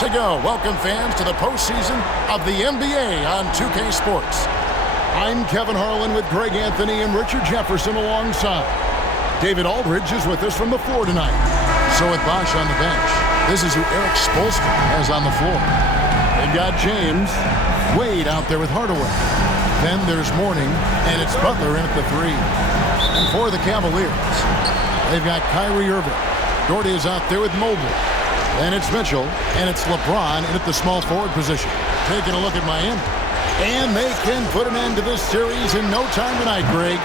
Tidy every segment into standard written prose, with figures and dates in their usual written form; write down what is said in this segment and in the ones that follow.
Let's go. Welcome, fans, to the postseason of the NBA on 2K Sports. I'm Kevin Harlan with Greg Anthony and Richard Jefferson alongside. David Aldridge is with us from the floor tonight. So with Bosch on the bench, this is who Eric Spoelstra has on the floor. They've got James, Wade out there with Hardaway. Then there's Mourning, and it's Butler in at the 3. And for the Cavaliers, they've got Kyrie Irving. Doherty is out there with Mobley. Then it's Mitchell, and it's LeBron in at the small forward position. Taking a look at Miami. And they can put an end to this series in no time tonight, Greg.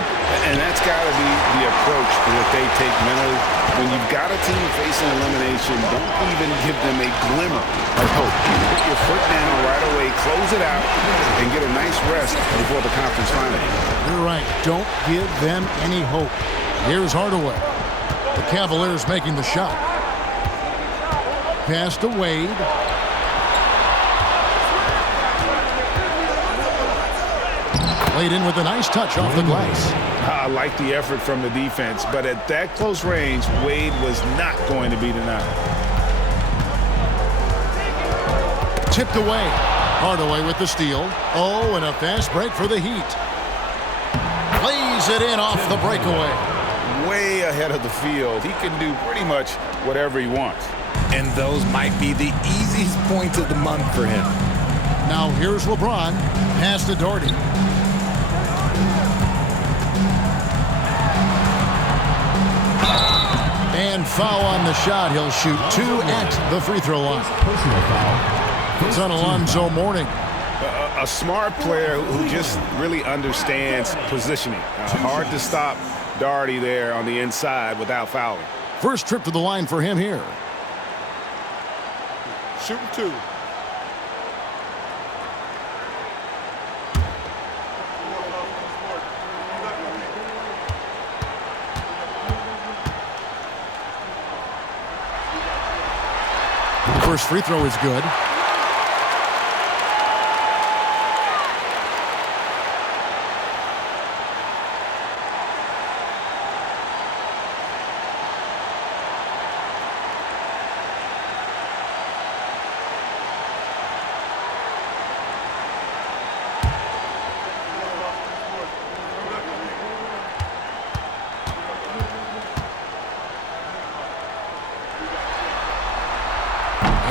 And that's got to be the approach that they take mentally. When you've got a team facing elimination, don't even give them a glimmer of hope. Put your foot down right away, close it out, and get a nice rest before the conference final. You're right. Don't give them any hope. Here's Hardaway. The Cavaliers making the shot. Pass to Wade. Laid in with a nice touch off the glass. I like the effort from the defense, but at that close range, Wade was not going to be denied. Tipped away. Hardaway with the steal. Oh, and a fast break for the Heat. Plays it in off the breakaway. Way ahead of the field. He can do pretty much whatever he wants. And those might be the easiest points of the month for him. Now here's LeBron. Pass to Doherty. And foul on the shot. He'll shoot 2 at the free throw line. It's on Alonzo Mourning. A smart player who just really understands positioning. Hard to stop Doherty there on the inside without fouling. First trip to the line for him here. Shooting 2. First free throw is good.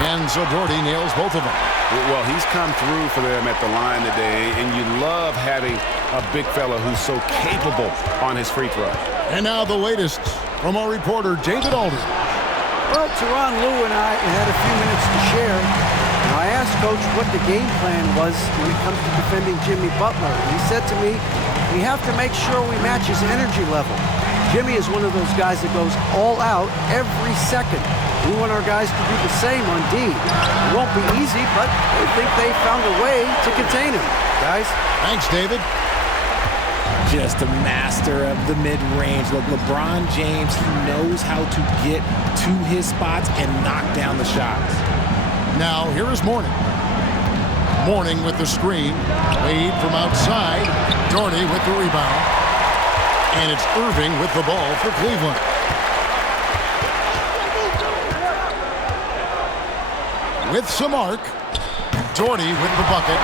And so Doherty nails both of them. Well, he's come through for them at the line today, and you love having a big fella who's so capable on his free throw. And now the latest from our reporter, David Aldridge. Well, Teron Lou and I had a few minutes to share. Now, I asked Coach what the game plan was when it comes to defending Jimmy Butler. He said to me, we have to make sure we match his energy level. Jimmy is one of those guys that goes all out every second. We want our guys to do the same on D. It won't be easy, but I think they found a way to contain him. Guys? Thanks, David. Just a master of the mid-range. Look, LeBron James, he knows how to get to his spots and knock down the shots. Now, here is Mourning. Mourning with the screen. Wade from outside. Doherty with the rebound. And it's Irving with the ball for Cleveland. With some arc. Doherty with the bucket.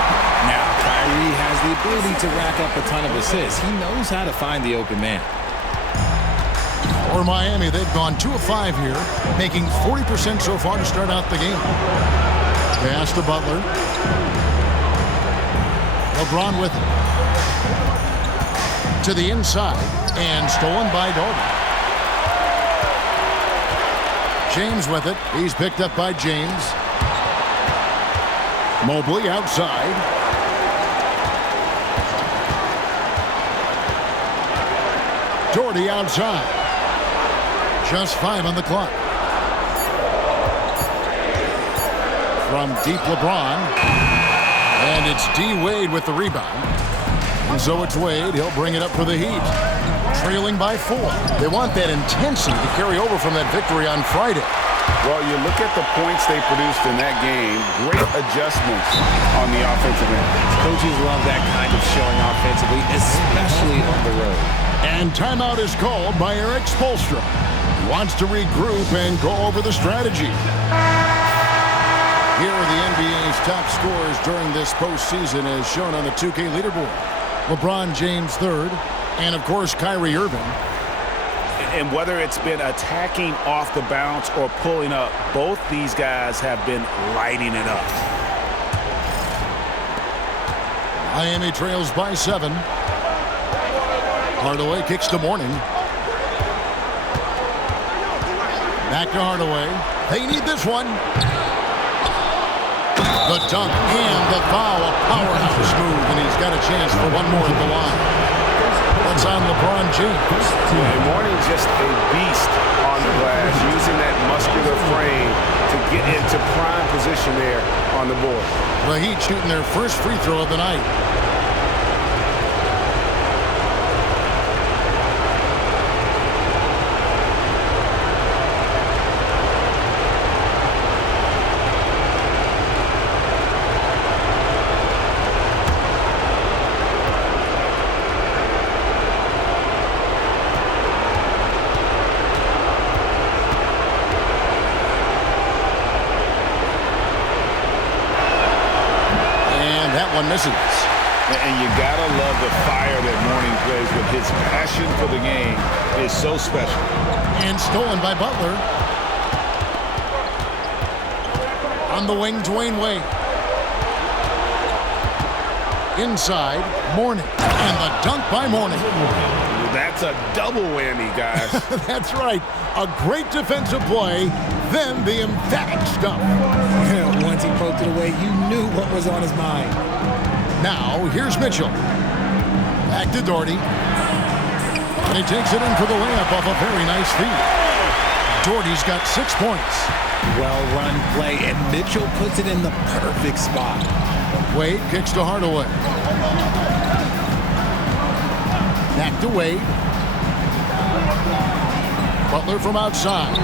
Now, Kyrie has the ability to rack up a ton of assists. He knows how to find the open man. For Miami, they've gone 2 of 5 here, making 40% so far to start out the game. Pass to Butler. LeBron with it. To the inside, and stolen by Doherty. James with it. He's picked up by James. Mobley outside. Doherty outside. Just 5 on the clock. From deep LeBron. And it's D. Wade with the rebound. And so it's Wade. He'll bring it up for the Heat. Trailing by 4. They want that intensity to carry over from that victory on Friday. Well, you look at the points they produced in that game. Great adjustments on the offensive end. Coaches love that kind of showing offensively, especially on the road. And timeout is called by Eric Spoelstra. He wants to regroup and go over the strategy. Here are the NBA's top scorers during this postseason as shown on the 2K leaderboard. LeBron James third, and of course Kyrie Irving. And whether it's been attacking off the bounce or pulling up, both these guys have been lighting it up. Miami trails by 7. Hardaway kicks to Mourning. Back to Hardaway. They need this one. The dunk and the foul, a powerhouse move, and he's got a chance for one more at the line. That's on LeBron James. And Mourning's just a beast on the glass, using that muscular frame to get into prime position there on the board. The Heat shooting their first free throw of the night. Misses. And you gotta love the fire that Mourning plays with. His passion for the game is so special. And stolen by Butler. On the wing, Dwayne Wade. Inside, Mourning. And the dunk by Mourning. That's a double whammy, guys. That's right. A great defensive play, then the emphatic stuff. Once he poked it away, you knew what was on his mind. Now, here's Mitchell. Back to Doherty. And he takes it in for the layup off a very nice feed. Doherty's got 6 points. Well-run play, and Mitchell puts it in the perfect spot. Wade kicks to Hardaway. Back to Wade. Butler from outside.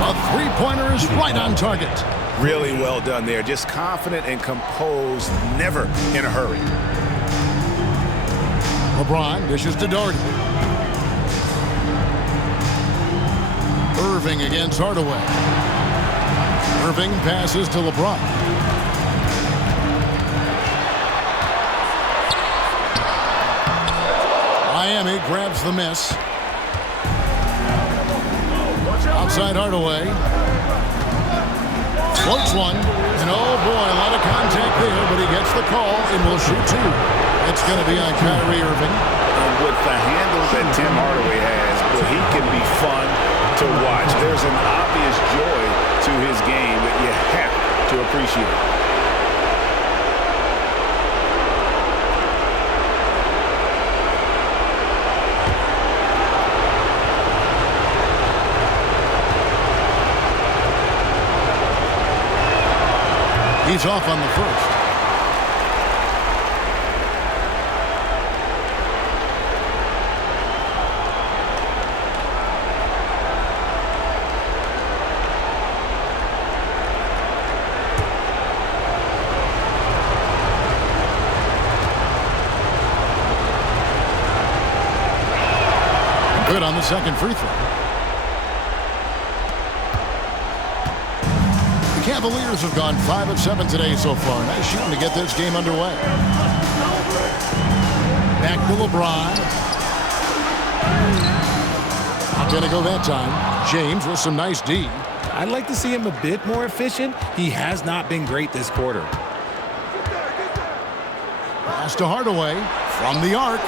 A three-pointer is right on target. Really well done there. Just confident and composed, never in a hurry. LeBron dishes to Doherty. Irving against Hardaway. Irving passes to LeBron. Miami grabs the miss. Outside Hardaway. Floats one. And oh boy, a lot of contact there, but he gets the call and will shoot 2. It's going to be on Kyrie Irving. And with the handle that Tim Hardaway has, well, he can be fun to watch. There's an obvious joy to his game that you have to appreciate. He's off on the first. Good on the second free throw. The Cavaliers have gone 5 of 7 today so far. Nice shooting to get this game underway. Back to LeBron. Not going to go that time. James with some nice D. I'd like to see him a bit more efficient. He has not been great this quarter. Pass to Hardaway from the arc.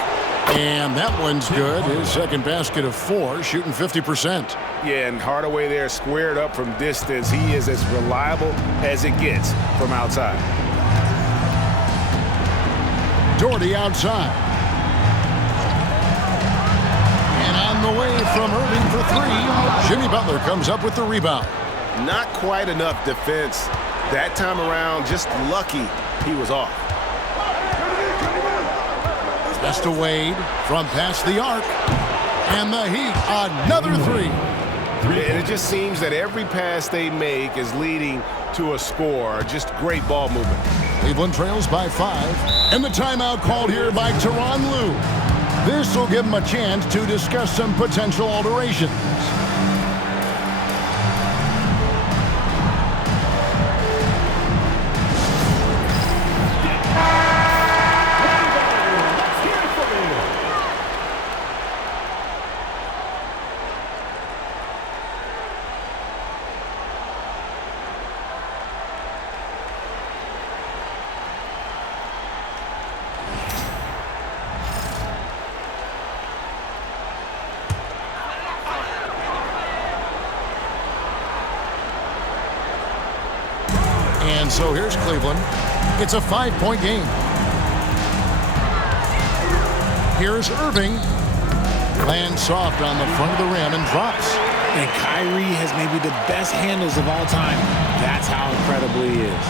And that one's good. His second basket of 4, shooting 50%. Yeah, and Hardaway there squared up from distance. He is as reliable as it gets from outside. Doherty outside. And on the way from Irving for 3, Jimmy Butler comes up with the rebound. Not quite enough defense that time around. Just lucky he was off. Pass to Wade from past the arc. And the Heat, another 3. And it just seems that every pass they make is leading to a score. Just great ball movement. Cleveland trails by 5. And the timeout called here by Tyronn Lue. This will give him a chance to discuss some potential alterations. And so here's Cleveland. It's a 5-point game. Here's Irving. Lands soft on the front of the rim and drops. And Kyrie has maybe the best handles of all time. That's how incredible he is.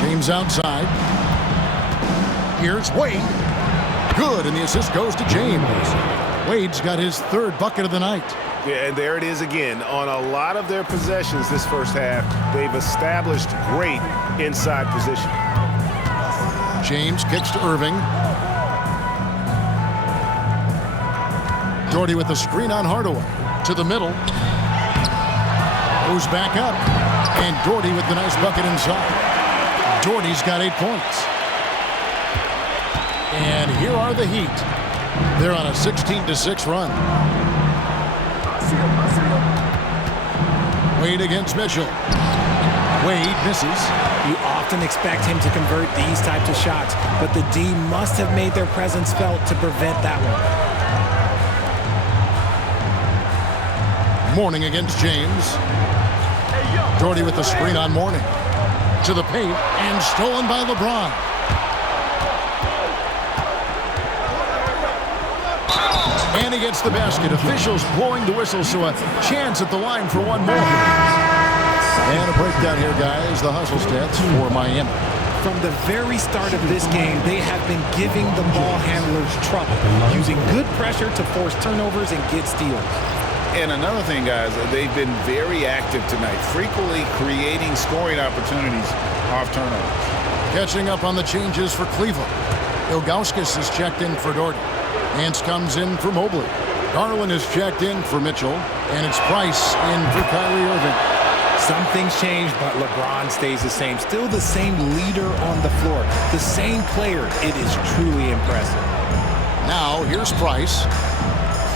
James outside. Here's Wade. Good, and the assist goes to James. Wade's got his 3rd bucket of the night. Yeah, and there it is again. On a lot of their possessions this first half, they've established great inside position. James kicks to Irving. Doherty with the screen on Hardaway. To the middle. Goes back up. And Doherty with the nice bucket inside. Doherty's got 8 points. And here are the Heat. They're on a 16-6 run. Wade against Mitchell. Wade misses. You often expect him to convert these types of shots, but the D must have made their presence felt to prevent that one. Mourning against James. Doherty with the screen on Mourning. To the paint and stolen by LeBron. And he gets the basket. Officials blowing the whistle, so a chance at the line for one more. And a breakdown here, guys. The hustle stats for Miami. From the very start of this game, they have been giving the ball handlers trouble, using good pressure to force turnovers and get steals. And another thing, guys, they've been very active tonight, frequently creating scoring opportunities off turnovers. Catching up on the changes for Cleveland. Ilgauskas is checked in for Doherty. Nance comes in for Mobley. Garland is checked in for Mitchell. And it's Price in for Kyrie Irving. Some things change, but LeBron stays the same. Still the same leader on the floor. The same player. It is truly impressive. Now, here's Price.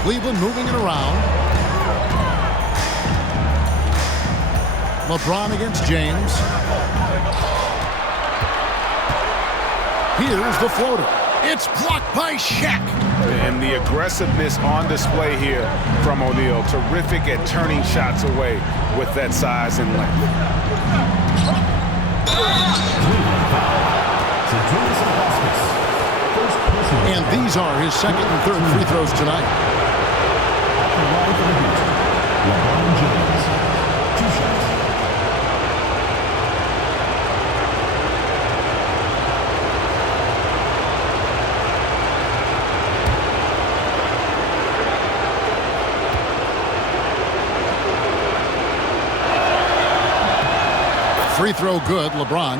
Cleveland moving it around. LeBron against James. Here's the floater. It's blocked by Shaq. And the aggressiveness on display here from O'Neal. Terrific at turning shots away with that size and length. And these are his 2nd and 3rd free throws tonight. LeBron James, 2 shots. Free throw good, LeBron.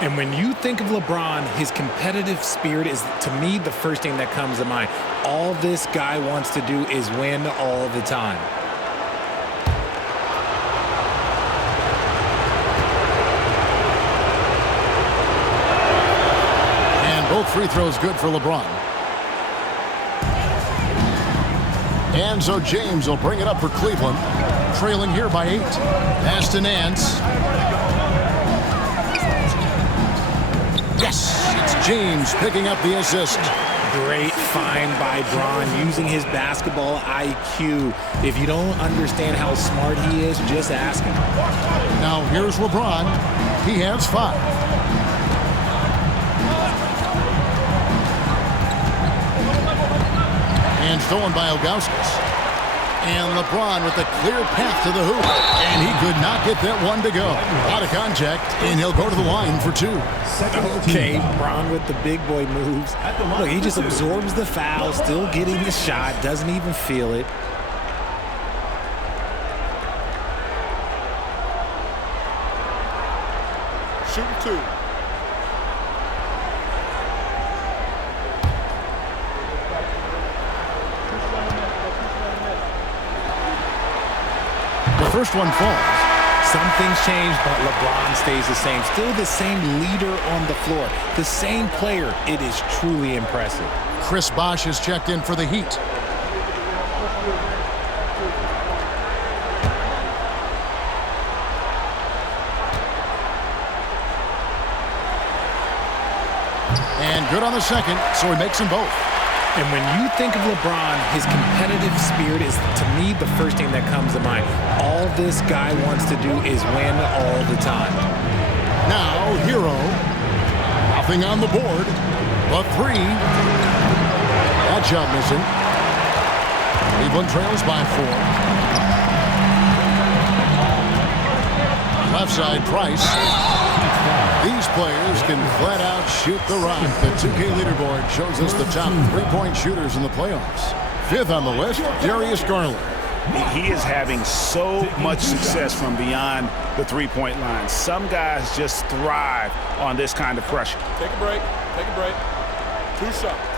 And when you think of LeBron, his competitive spirit is, to me, the first thing that comes to mind. All this guy wants to do is win all the time. And both free throws good for LeBron. And so James will bring it up for Cleveland. Trailing here by 8. Pass to Nance. Yes, it's James picking up the assist. Great find by Bron, using his basketball IQ. If you don't understand how smart he is, just ask him. Now here's LeBron. He has 5. And stolen by Ilgauskas. And LeBron with a clear path to the hoop. And he could not get that one to go. Out of contact, and he'll go to the line for 2. Okay, Bron with the big boy moves. Look, he just absorbs the foul, still getting the shot, doesn't even feel it. Shooting 2. The first one falls. Some things change, but LeBron stays the same. Still the same leader on the floor. The same player. It is truly impressive. Chris Bosh is checked in for the Heat. And good on the second, so he makes them both. And when you think of LeBron, his competitive spirit is, to me, the first thing that comes to mind. All this guy wants to do is win all the time. Now, Hero. Nothing on the board. But 3. That shot missing. Cleveland trails by 4. Left side, Price. These players can flat out shoot the rock. The 2K leaderboard shows us the top 3-point shooters in the playoffs. 5th on the list, Darius Garland. He is having so much success from beyond the three-point line. Some guys just thrive on this kind of pressure. Take a break. Take a break. 2 shots.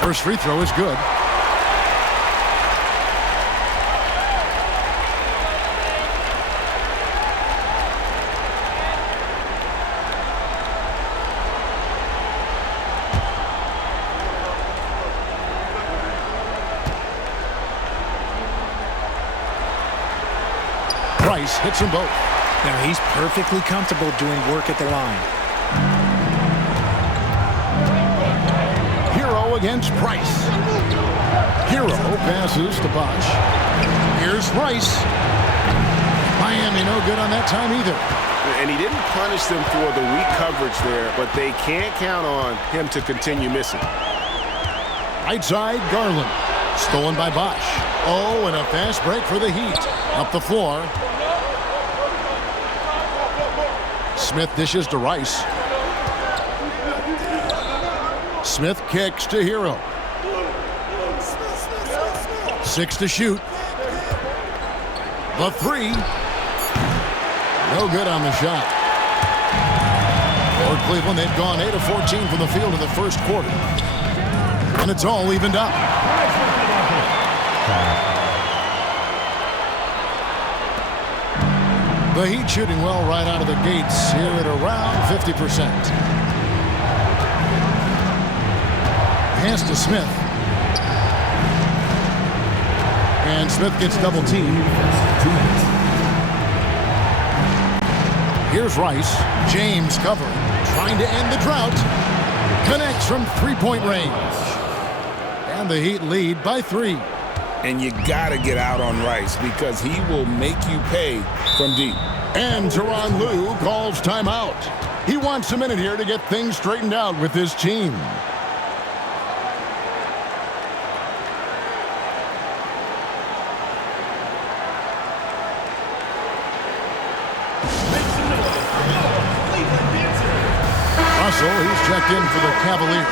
First free throw is good. Price hits them both. Now he's perfectly comfortable doing work at the line. Hero against Price. Hero passes to Bosch. Here's Rice. Miami no good on that time either. And he didn't punish them for the weak coverage there, but they can't count on him to continue missing. Right side, Garland. Stolen by Bosch. Oh, and a fast break for the Heat. Up the floor. Smith dishes to Rice. Smith kicks to Hero. 6 to shoot. The 3. No good on the shot. For Cleveland, they've gone 8 of 14 from the field in the first quarter. And it's all evened up. The Heat shooting well right out of the gates here at around 50%. Pass to Smith. And Smith gets double teamed. Here's Rice. James covering. Trying to end the drought. Connects from three-point range. And the Heat lead by 3. And you got to get out on Rice because he will make you pay from deep. And Tyronn Lue calls timeout. He wants a minute here to get things straightened out with his team. Russell, he's checked in for the Cavaliers.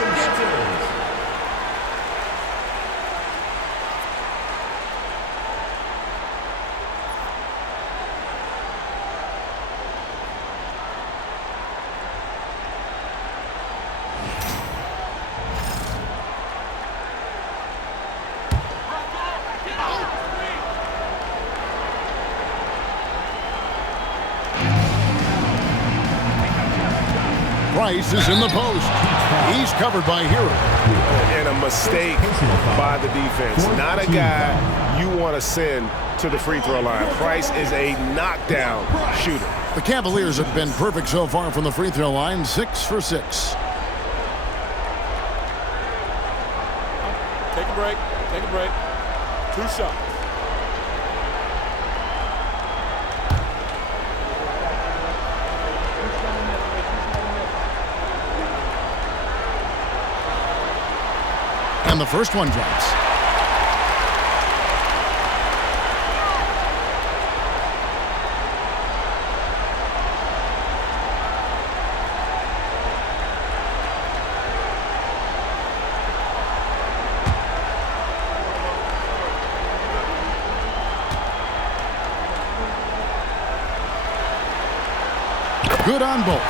Price is in the post. He's covered by Hero. And a mistake by the defense. Not a guy you want to send to the free throw line. Price is a knockdown shooter. The Cavaliers have been perfect so far from the free throw line, 6 for 6. Take a break. Take a break. 2 shots. And the first one drops. Good on both.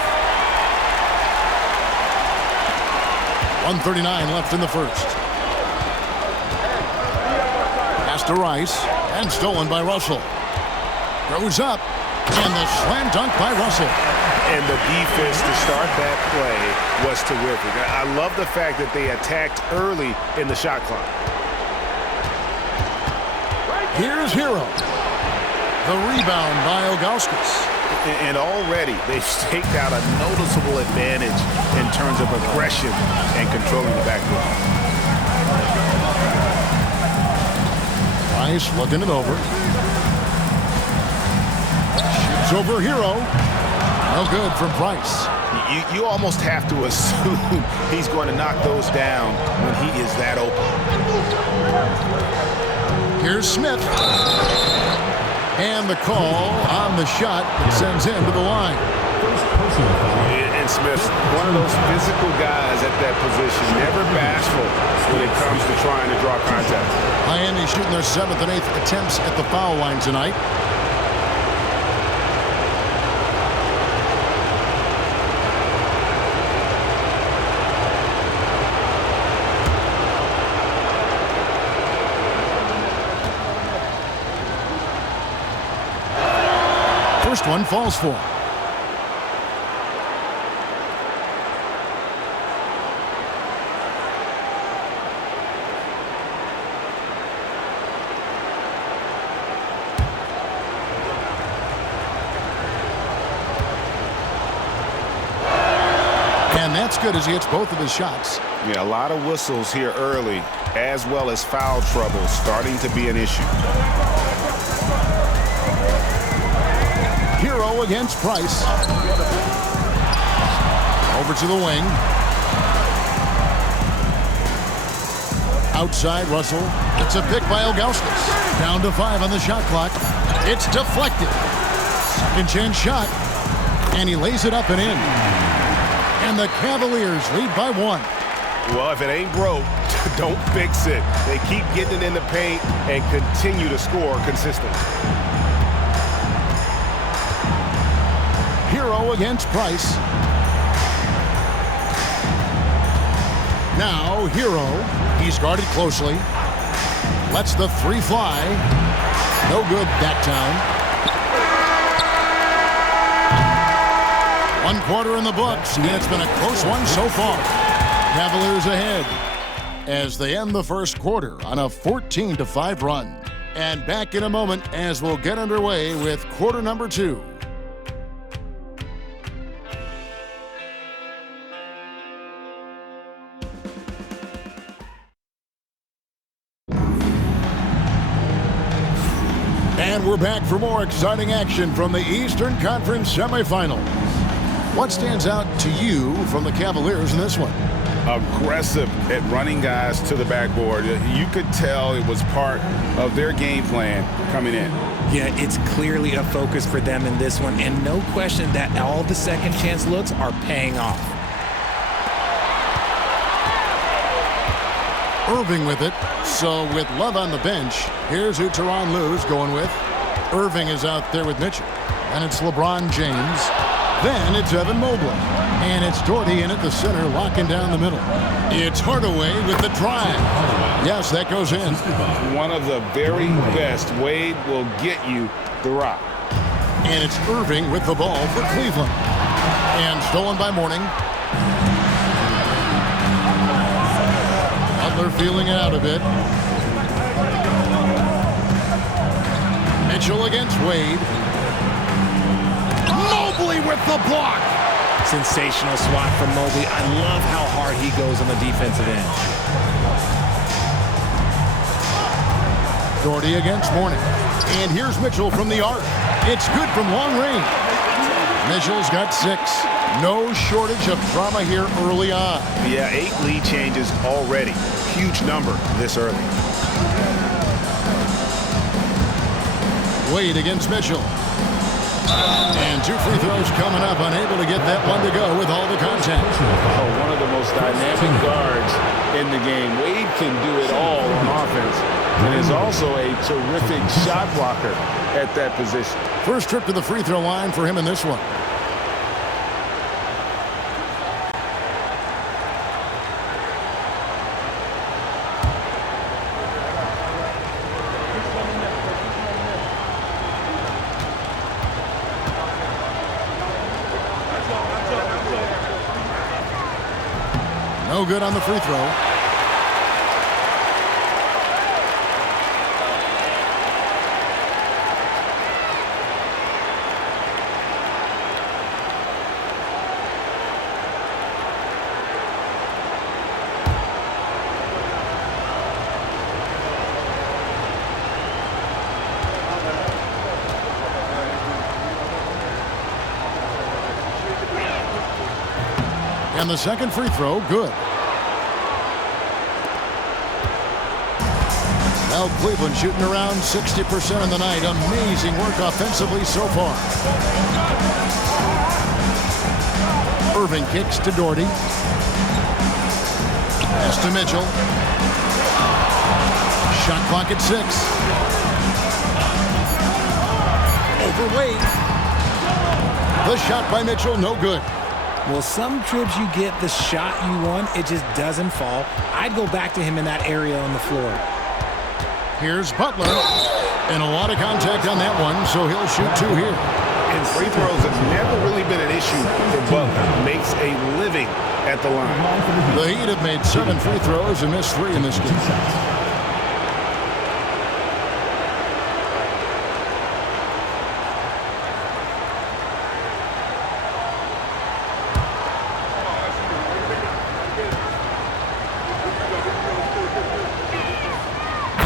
1:39 left in the first. Pass to Rice, and stolen by Russell. Goes up, and the slam dunk by Russell. And the defense to start that play was terrific. I love the fact that they attacked early in the shot clock. Here's Hero. The rebound by Ilgauskas. And already they've staked out a noticeable advantage in terms of aggression and controlling the backcourt. Price looking it over. Shoots over Hero. No good from Price. You almost have to assume he's going to knock those down when he is that open. Here's Smith. And the call on the shot that sends him to the line. And Smith, one of those physical guys at that position, never bashful when it comes to trying to draw contact. Miami shooting their 7th and 8th attempts at the foul line tonight. First one falls for him. And that's good as he hits both of his shots. Yeah, a lot of whistles here early, as well as foul trouble starting to be an issue. Hero against Price. Over to the wing. Outside Russell. It's a pick by Ilgauskas. Down to 5 on the shot clock. It's deflected. Second chance shot. And he lays it up and in. And the Cavaliers lead by 1. Well, if it ain't broke, don't fix it. They keep getting it in the paint and continue to score consistently. Hero against Price. Now Hero. He's guarded closely. Lets the 3 fly. No good that time. 1 quarter in the books, and it's been a close one so far. Cavaliers ahead as they end the first quarter on a 14-5 run. And back in a moment as we'll get underway with quarter number 2. And we're back for more exciting action from the Eastern Conference semifinals. What stands out to you from the Cavaliers in this one? Aggressive at running guys to the backboard. You could tell it was part of their game plan coming in. Yeah, it's clearly a focus for them in this one, and no question that all the second chance looks are paying off. Irving with it. So with Love on the bench, here's who Tyronn Lue's going with. Irving is out there with Mitchell. And it's LeBron James. Then it's Evan Mobley. And it's Doherty in at the center, locking down the middle. It's Hardaway with the drive. Yes, that goes in. One of the very best. Wade will get you the rock. And it's Irving with the ball for Cleveland. And stolen by Mourning. Butler feeling it out a bit. Mitchell against Wade. Mobley with the block. Sensational swat from Mobley. I love how hard he goes on the defensive end. Doherty against Mourning. And here's Mitchell from the arc. It's good from long range. Mitchell's got 6. No shortage of drama here early on. Yeah, 8 lead changes already. Huge number this early. Wade against Mitchell. And 2 free throws coming up, unable to get that one to go with all the contact. Oh, one of the most dynamic guards in the game. Wade can do it all on offense and is also a terrific shot blocker at that position. First trip to the free throw line for him in this one. No good on the free throw. And the second free throw, good. Well, Cleveland shooting around 60% of the night. Amazing work offensively so far. Irving kicks to Doherty. Pass to Mitchell. Shot clock at 6. Overweight. The shot by Mitchell, no good. Well, some trips you get the shot you want, it just doesn't fall. I'd go back to him in that area on the floor. Here's Butler. And a lot of contact on that one, so he'll shoot 2 here. And free throws have never really been an issue for Butler. Makes a living at the line. The Heat have made 7 free throws and missed 3 in this game.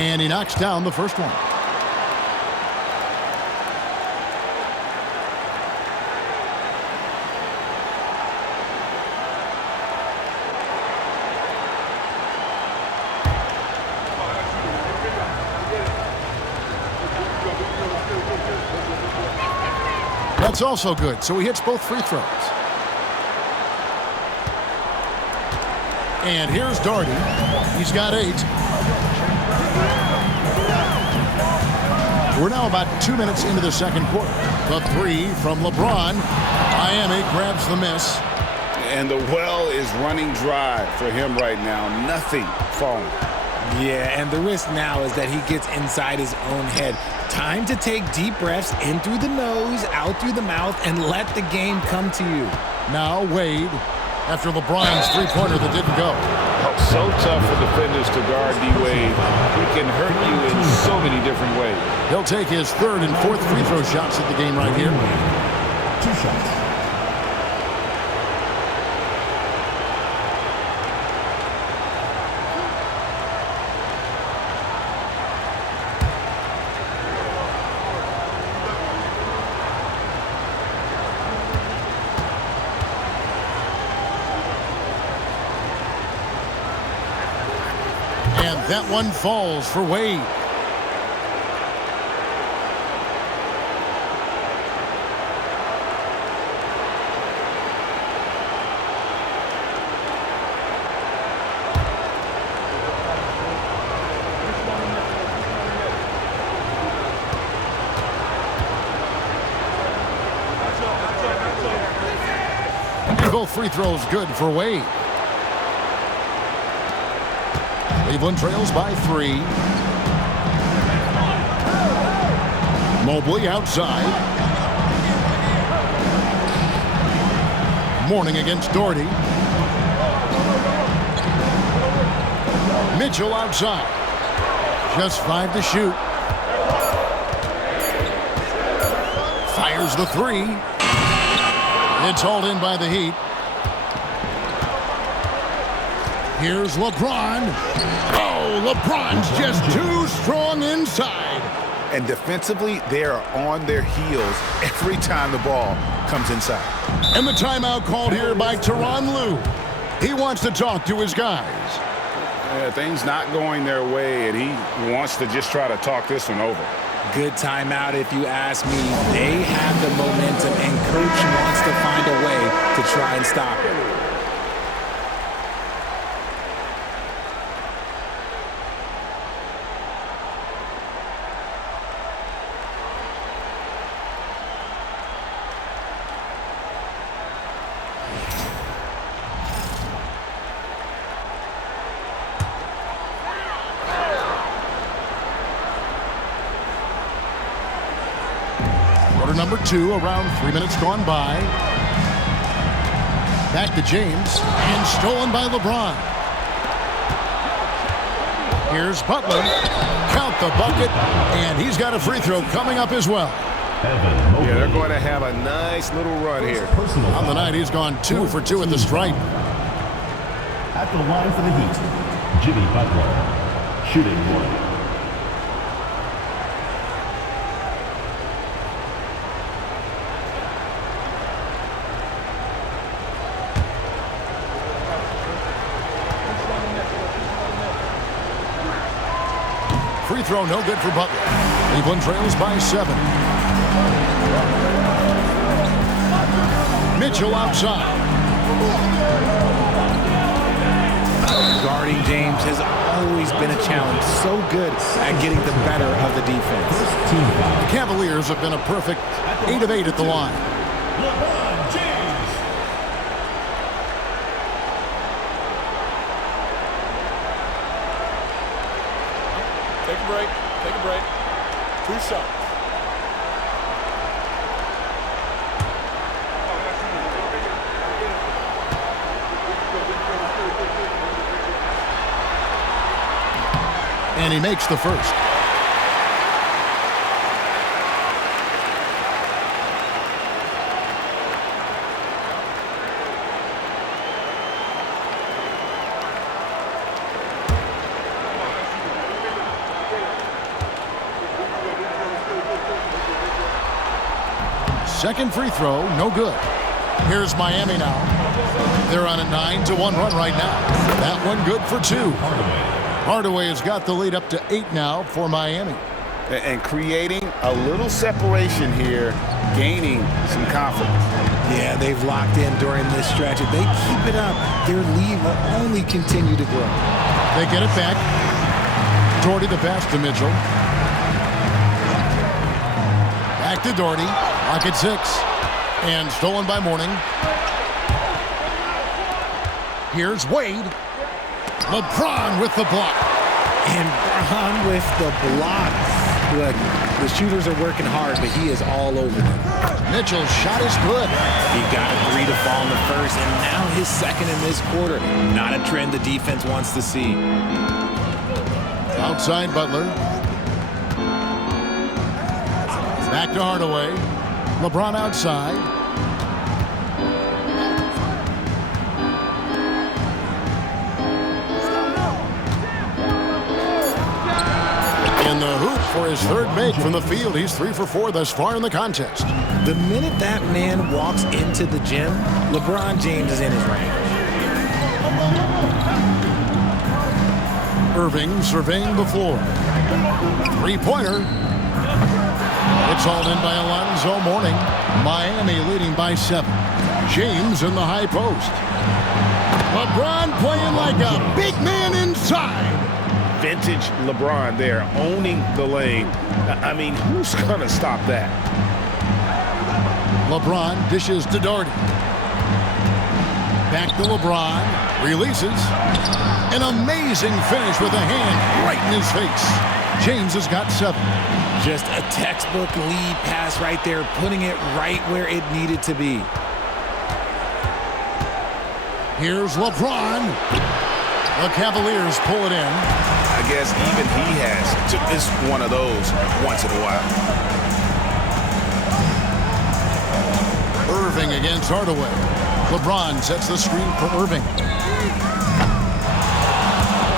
And he knocks down the first one. That's also good, so he hits both free throws. And here's Doherty. He's got 8. We're now about 2 minutes into the second quarter. The 3 from LeBron. Miami grabs the miss. And the well is running dry for him right now. Nothing falling. Yeah, and the risk now is that he gets inside his own head. Time to take deep breaths in through the nose, out through the mouth, and let the game come to you. Now Wade, after LeBron's three-pointer that didn't go. So tough for defenders to guard D-Wade. He can hurt you in so many different ways. He'll take his 3rd and 4th free throw shots at the game right here. 2 shots. And that one falls for Wade. Both free throws good for Wade. Cleveland trails by 3. Mobley outside. Mourning against Doherty. Mitchell outside. Just 5 to shoot. Fires the 3. It's hauled in by the Heat. Here's LeBron. Oh, LeBron's just too strong inside. And defensively, they are on their heels every time the ball comes inside. And the timeout called here by Tyronn Lue. He wants to talk to his guys. Things not going their way, and he wants to just try to talk this one over. Good timeout if you ask me. They have the momentum, and coach wants to find a way to try and stop it. Number 2, around 3 minutes gone by. Back to James, and stolen by LeBron. Here's Butler. Count the bucket, and he's got a free throw coming up as well. Yeah, they're going to have a nice little run here. On the night, he's gone 2 for 2 at the stripe. At the line for the Heat, Jimmy Butler, shooting 1. free throw, no good for Butler. Cleveland trails by 7. Mitchell outside. Guarding James has always been a challenge. So good at getting the better of the defense. The Cavaliers have been a perfect 8 of 8 at the line. Take a break. Take a break. 2 shots. And he makes the first. Second free throw, no good. Here's Miami now. They're on a 9-1 run right now. That one good for 2. Hardaway has got the lead up to 8 now for Miami. And creating a little separation here, gaining some confidence. Yeah, they've locked in during this stretch. If they keep it up, their lead will only continue to grow. They get it back. Doherty the pass to Mitchell. Back to Doherty. Lock at 6. And stolen by Mourning. Here's Wade. LeBron with the block. And Bron with the block. Look, the shooters are working hard, but he is all over them. Mitchell's shot is good. He got a 3 to fall in the first, and now his second in this quarter. Not a trend the defense wants to see. Outside Butler. Back to Hardaway. LeBron outside. In the hoop for his third make from the field. He's 3 for 4 thus far in the contest. The minute that man walks into the gym, LeBron James is in his range. Irving surveying the floor. Three-pointer. It's hauled in by Alonzo Mourning. Miami leading by 7. James in the high post. LeBron playing like a big man inside. Vintage LeBron there, owning the lane. I mean, who's going to stop that? LeBron dishes to Doherty. Back to LeBron. Releases. An amazing finish with a hand right in his face. James has got 7. Just a textbook lead pass right there, putting it right where it needed to be. Here's LeBron. The Cavaliers pull it in. I guess even he has to miss one of those once in a while. Irving against Hardaway. LeBron sets the screen for Irving.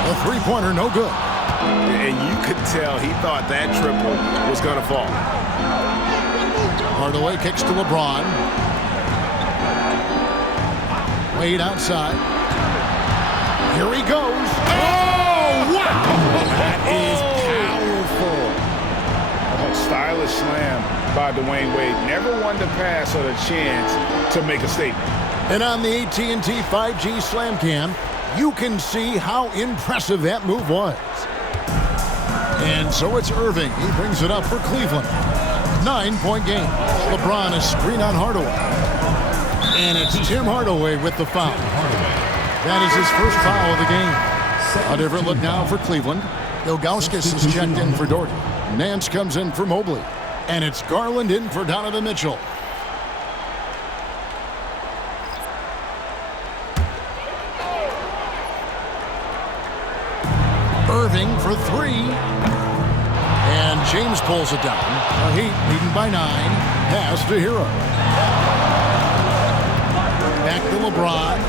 The three-pointer, no good. And you could tell he thought that triple was going to fall. Hardaway kicks to LeBron. Wade outside. Here he goes. Oh, wow! That is powerful. A stylish slam by Dwayne Wade. Never one to pass on a chance to make a statement. And on the AT&T 5G Slam Cam, you can see how impressive that move was. And so it's Irving. He brings it up for Cleveland. 9-point game. LeBron a screen on Hardaway. And it's Tim Hardaway with the foul. That is his first foul of the game. A different look now for Cleveland. Ilgauskas is checked in for Doherty. Nance comes in for Mobley. And it's Garland in for Donovan Mitchell. Irving for 3. And James pulls it down. The Heat leading by 9. Pass to Hero. Back to LeBron.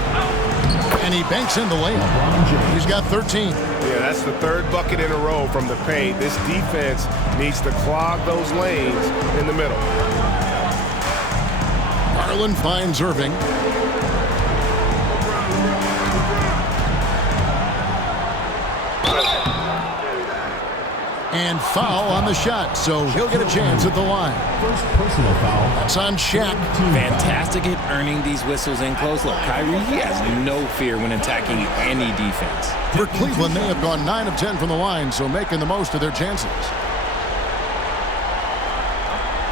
And he banks in the layup. He's got 13. Yeah, that's the third bucket in a row from the paint. This defense needs to clog those lanes in the middle. Garland finds Irving. And foul on the shot, so he'll get a chance at the line. First personal foul. That's on Shaq. Fantastic at earning these whistles in close. Look, Kyrie, he has no fear when attacking any defense. For Cleveland, they have gone 9 of 10 from the line, so making the most of their chances.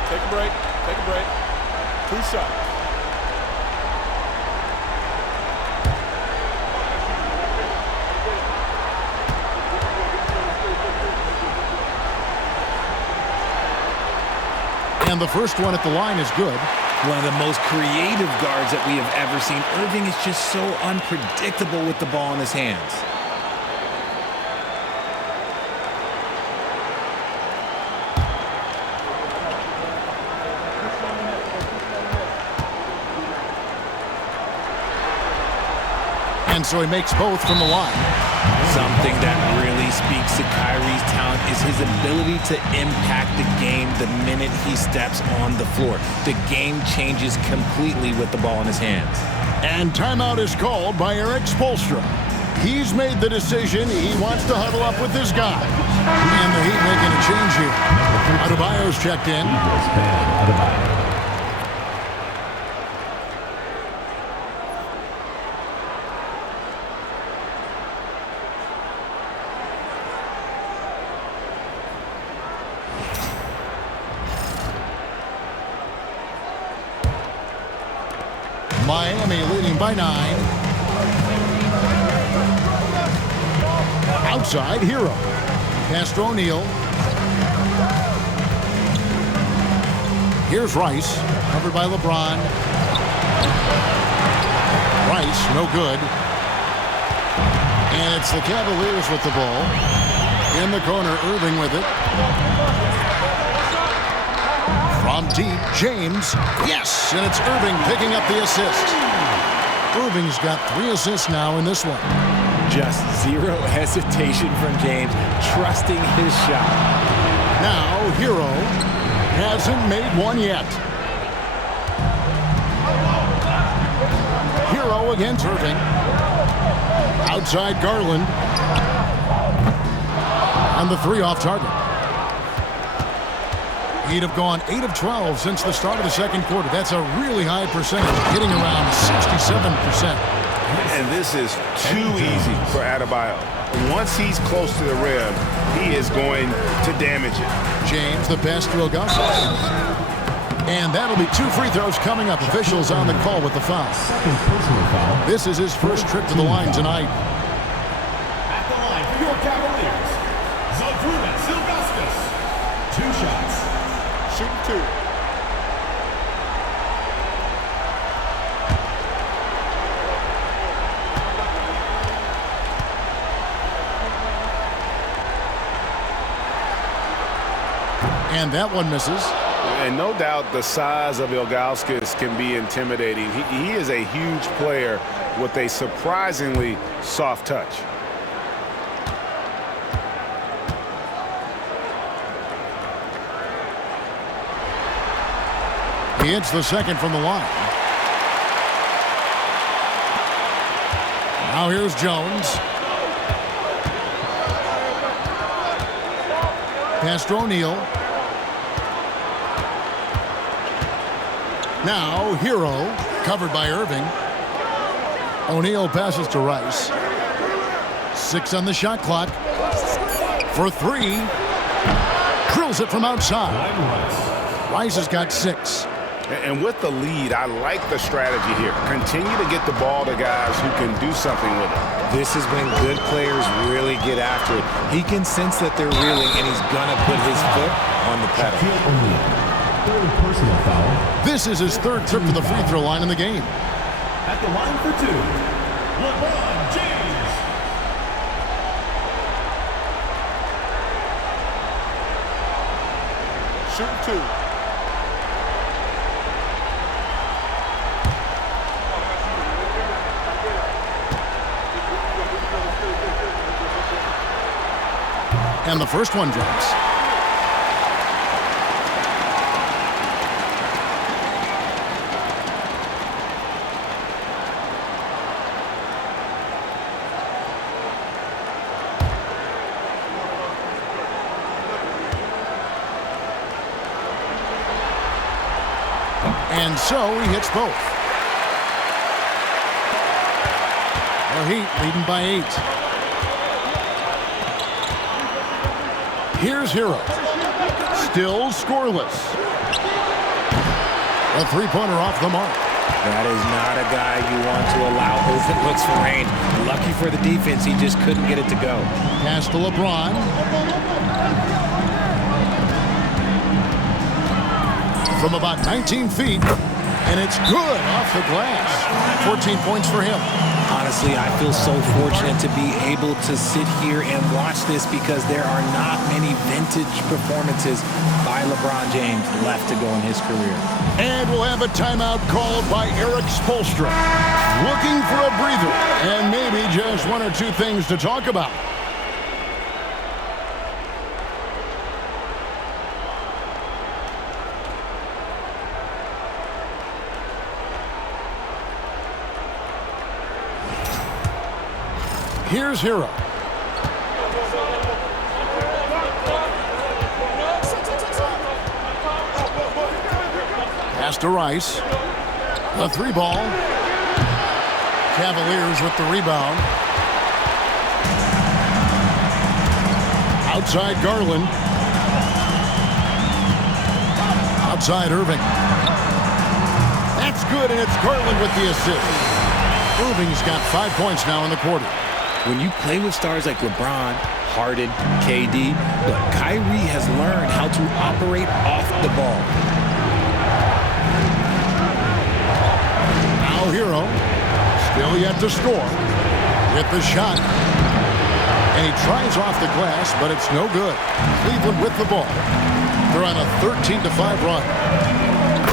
Take a break. Take a break. 2 shots. And the first one at the line is good. One of the most creative guards that we have ever seen. Irving is just so unpredictable with the ball in his hands. And so he makes both from the line. Something that really speaks to Kyrie's talent is his ability to impact the game the minute he steps on the floor. The game changes completely with the ball in his hands. And timeout is called by Eric Spoelstra. He's made the decision. He wants to huddle up with this guy. And the Heat making a change here. Adebayo's checked in. Eagles fan Adebayo. Miami leading by 9. Outside, Hero. Pass to O'Neal. Here's Rice. Covered by LeBron. Rice, no good. And it's the Cavaliers with the ball. In the corner, Irving with it. From deep, James. Yes, and it's Irving picking up the assist. Irving's got 3 assists now in this one. Just zero hesitation from James, trusting his shot. Now, Hero hasn't made one yet. Hero against Irving. Outside Garland. And the 3 off target. He'd have gone 8 of 12 since the start of the second quarter. That's a really high percentage, hitting around 67%. And this is too easy for Adebayo. Once he's close to the rim, he is going to damage it. James, the pass to Augusto. And that'll be 2 free throws coming up. Officials on the call with the foul. Second personal foul. This is his first trip to the line tonight. At the line for your Cavaliers, Zydrunas Ilgauskas. 2 shots. Shooting 2. And that one misses. And no doubt the size of Ilgauskas can be intimidating. He is a huge player with a surprisingly soft touch. He hits the second from the line. Now here's Jones. Pass to O'Neal. Now Hero, covered by Irving. O'Neal passes to Rice. 6 on the shot clock. For 3. Drills it from outside. Rice has got 6. And with the lead, I like the strategy here. Continue to get the ball to guys who can do something with it. This is when good players really get after it. He can sense that they're reeling, and he's going to put his foot on the pedal. Third personal foul. This is his 3rd trip to the free throw line in the game. At the line for 2, LeBron James. Shooting 2. And the first one drops. And so he hits both. The Heat leading by 8. Here's Hero. Still scoreless. A three-pointer off the mark. That is not a guy you want to allow open looks for range. Lucky for the defense, he just couldn't get it to go. Pass to LeBron. From about 19 feet, and it's good off the glass. 14 points for him. Honestly, I feel so fortunate to be able to sit here and watch this because there are not many vintage performances by LeBron James left to go in his career. And we'll have a timeout called by Eric Spoelstra. Looking for a breather and maybe just one or two things to talk about. Here's Hero. Pass to Rice. The three ball. Cavaliers with the rebound. Outside Garland. Outside Irving. That's good, and it's Garland with the assist. Irving's got 5 points now in the quarter. When you play with stars like LeBron, Harden, KD, but Kyrie has learned how to operate off the ball. Now Hero, still yet to score. With the shot. And he tries off the glass, but it's no good. Cleveland with the ball. They're on a 13-5 run.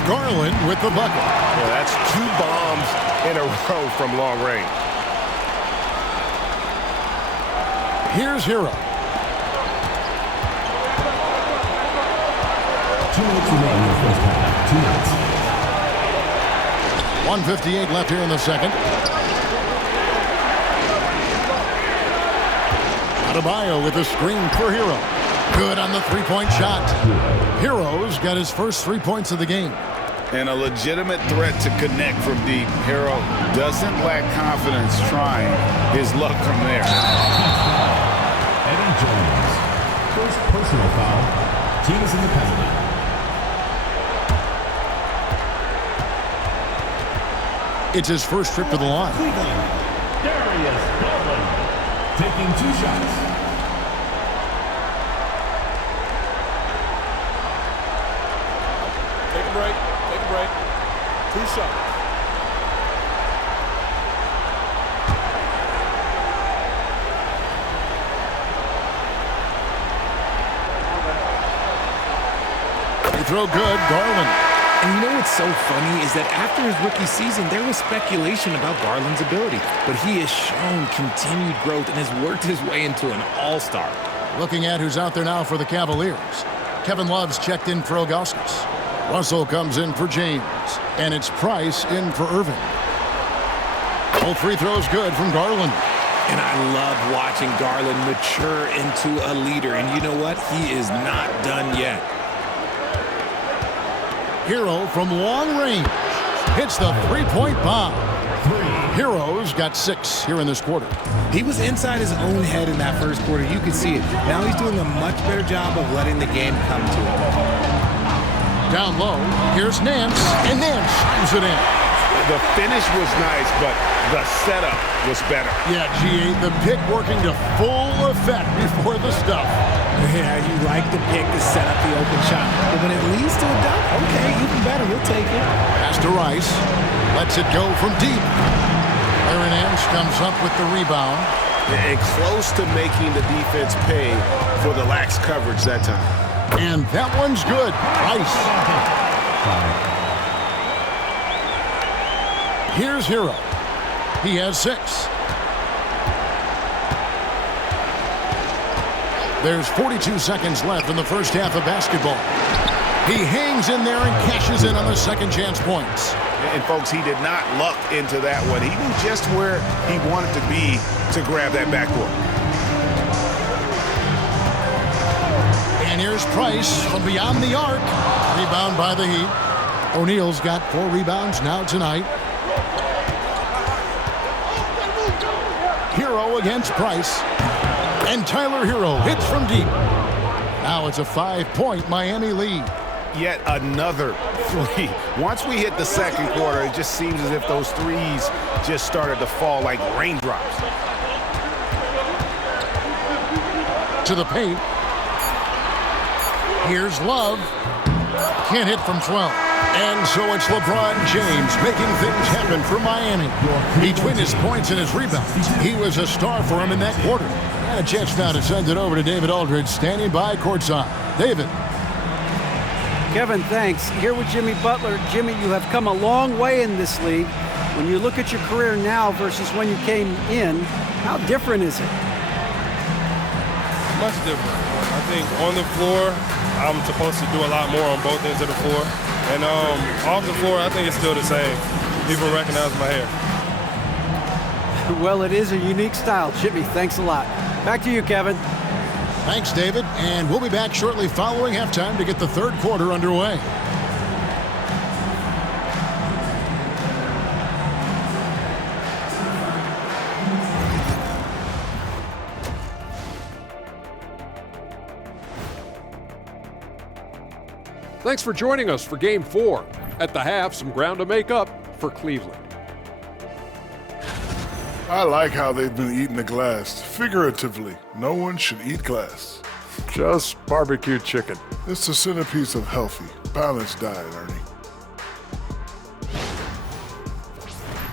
Garland with the bucket. Well, that's 2 bombs in a row from long range. Here's Hero. 2 minutes remaining in the first half. 2 minutes. 1:58 left here in the second. Adebayo with a screen for Hero. Good on the three-point shot. Hero's got his first 3 points of the game. And a legitimate threat to connect from deep. Hero doesn't lack confidence trying his luck from there. Eddie Jones. First personal foul. Team is in the penalty. It's his first trip to the line. Cleveland. Darius Garland. Taking 2 shots. Take a break. Take a break. 2 shots. Throw good, Garland. And you know what's so funny is that after his rookie season, there was speculation about Garland's ability. But he has shown continued growth and has worked his way into an all-star. Looking at who's out there now for the Cavaliers. Kevin Love's checked in for Augustus. Russell comes in for James. And it's Price in for Irving. Both free throws good from Garland. And I love watching Garland mature into a leader. And you know what? He is not done yet. Hero from long range hits the three-point bomb. Hero's got 6 here in this quarter. He was inside his own head in that first quarter. You could see it. Now he's doing a much better job of letting the game come to him. Down low, here's Nance, and Nance shoots it in. The finish was nice, but the setup was better. Yeah, G8, the pick working to full effect before the stuff. Yeah, you like the pick to set up the open shot. But when it leads to a dunk, okay, even better, you'll take it. Pass to Rice. Lets it go from deep. Larry Nance comes up with the rebound. And close to making the defense pay for the lax coverage that time. And that one's good. Rice. Here's Hero. He has 6. There's 42 seconds left in the first half of basketball. He hangs in there and cashes in on the second chance points. And folks, he did not luck into that one. He knew just where he wanted to be to grab that backboard. And here's Price from beyond the arc. Rebound by the Heat. O'Neal's got 4 rebounds now tonight. Hero against Price. And Tyler Hero hits from deep. Now it's a 5-point Miami lead. Yet another 3. Once we hit the second quarter, it just seems as if those threes just started to fall like raindrops. To the paint. Here's Love. Can't hit from 12. And so it's LeBron James making things happen for Miami. Between his points and his rebounds, he was a star for him in that quarter. And a chance now to send it over to David Aldridge, standing by courtside. David. Kevin, thanks. Here with Jimmy Butler. Jimmy, you have come a long way in this league. When you look at your career now versus when you came in, how different is it? Much different. I think on the floor, I'm supposed to do a lot more on both ends of the floor. And off the floor, I think it's still the same. People recognize my hair. Well, it is a unique style. Jimmy, thanks a lot. Back to you, Kevin. Thanks, David. And we'll be back shortly following halftime to get the third quarter underway. Thanks for joining us for Game 4. At the half, some ground to make up for Cleveland. I like how they've been eating the glass. Figuratively, no one should eat glass. Just barbecued chicken. It's the centerpiece of healthy, balanced diet, Ernie.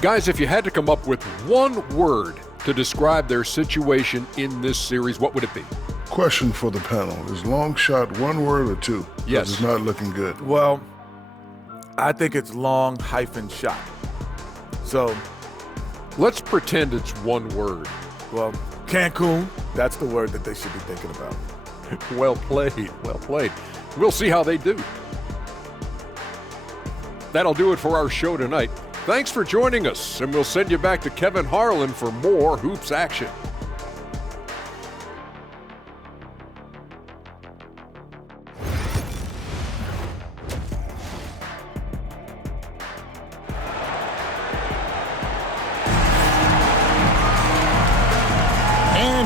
Guys, if you had to come up with one word to describe their situation in this series, what would it be? Question for the panel. Is long shot one word or two? Yes. It's not looking good. Well, I think it's long hyphen shot. So, let's pretend it's one word. well, Cancun, that's the word that they should be thinking about. Well played, well played. We'll see how they do. That'll do it for our show tonight. Thanks for joining us, and we'll send you back to Kevin Harlan for more hoops action.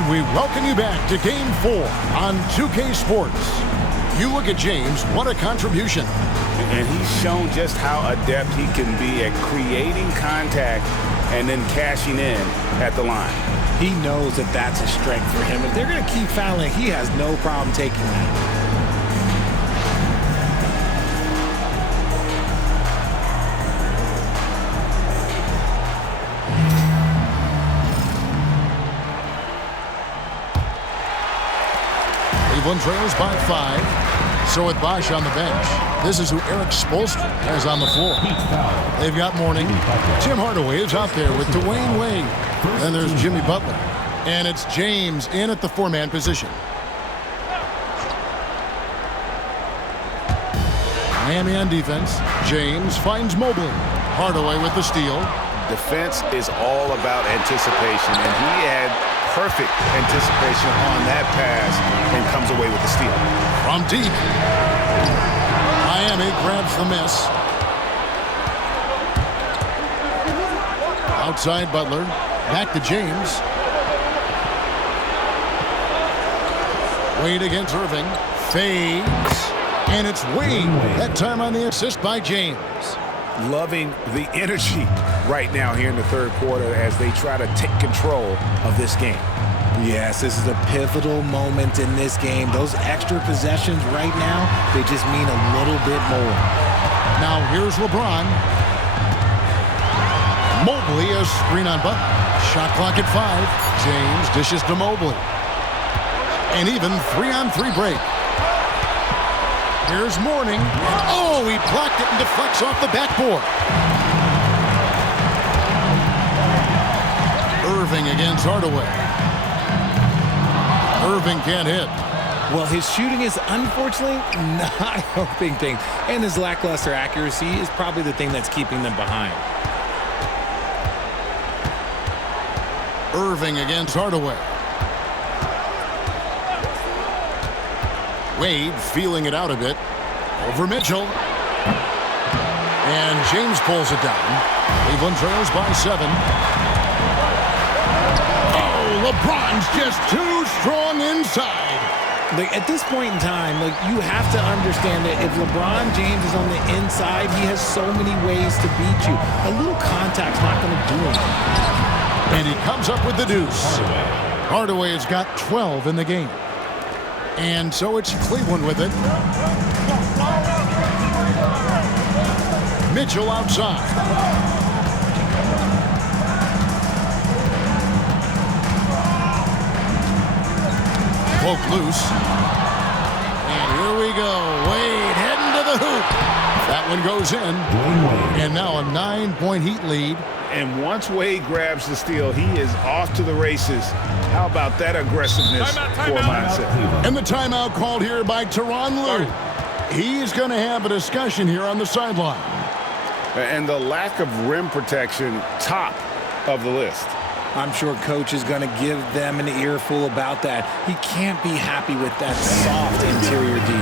We welcome you back to Game 4 on 2K Sports. You look at James, what a contribution. And he's shown just how adept he can be at creating contact and then cashing in at the line. He knows that that's a strength for him. If they're going to keep fouling, he has no problem taking that. Cleveland trails by 5. So with Bosch on the bench, this is who Eric Spoelstra has on the floor. They've got Mourning. Tim Hardaway is out there with Dwayne Wade. Then there's Jimmy Butler. And it's James in at the 4-man position. Miami on defense. James finds Mobley. Hardaway with the steal. Defense is all about anticipation, and he had perfect anticipation on that pass and comes away with the steal. From deep. Miami grabs the miss. Outside Butler. Back to James. Wade against Irving. Fades. And it's Wade. That time on the assist by James. Loving the energy right now here in the third quarter as they try to take control of this game. Yes, this is a pivotal moment in this game. Those extra possessions right now, they just mean a little bit more. Now here's LeBron. Mobley, a screen on Butler. Shot clock at 5. James dishes to Mobley. An even 3-on-3 break. Here's Mourning. Oh, he blocked it and deflects off the backboard. Irving against Hardaway. Irving can't hit. Well, his shooting is unfortunately not helping things, and his lackluster accuracy is probably the thing that's keeping them behind. Irving against Hardaway. Wade feeling it out a bit. Over Mitchell. And James pulls it down. Cleveland trails by 7. Oh, LeBron's just too strong inside. Like, at this point in time, like, you have to understand that if LeBron James is on the inside, he has so many ways to beat you. A little contact's not going to do anything. And he comes up with the deuce. Hardaway has got 12 in the game. And so it's Cleveland with it. Mitchell outside. Poke loose. And here we go. Wade heading to the hoop. That one goes in. And now a 9-point Heat lead. And once Wade grabs the steal, he is off to the races. How about that aggressiveness for mindset? And the timeout called here by Tyronn Lue. He's going to have a discussion here on the sideline. And the lack of rim protection, top of the list. I'm sure coach is going to give them an earful about that. He can't be happy with that soft interior D.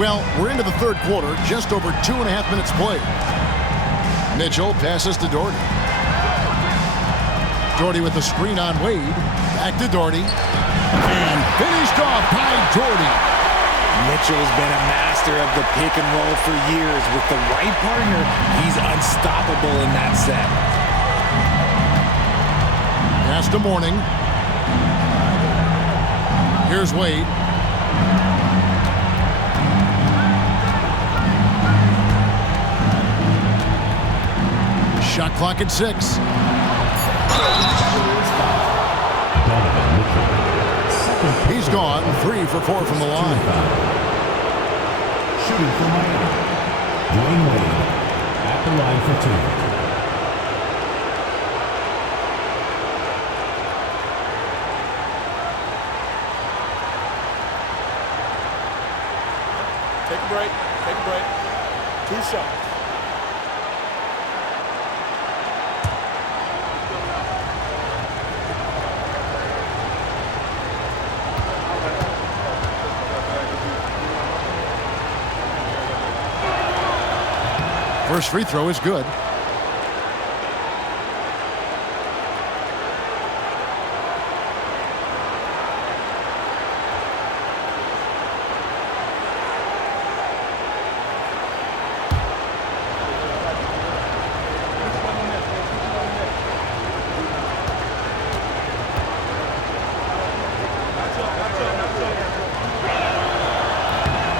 Well, we're into the third quarter, just over 2.5 minutes played. Mitchell passes to Doherty. Doherty with the screen on Wade. Back to Doherty. And finished off by Doherty. Mitchell's been a master of the pick and roll for years. With the right partner, he's unstoppable in that set. Pass to Mourning. Here's Wade. Shot clock at 6. He's gone 3 for 4 from the line. Shooting for Miami, Dwayne Wade at the line for 2. Take a break. Take a break. 2 shots. First free throw is good.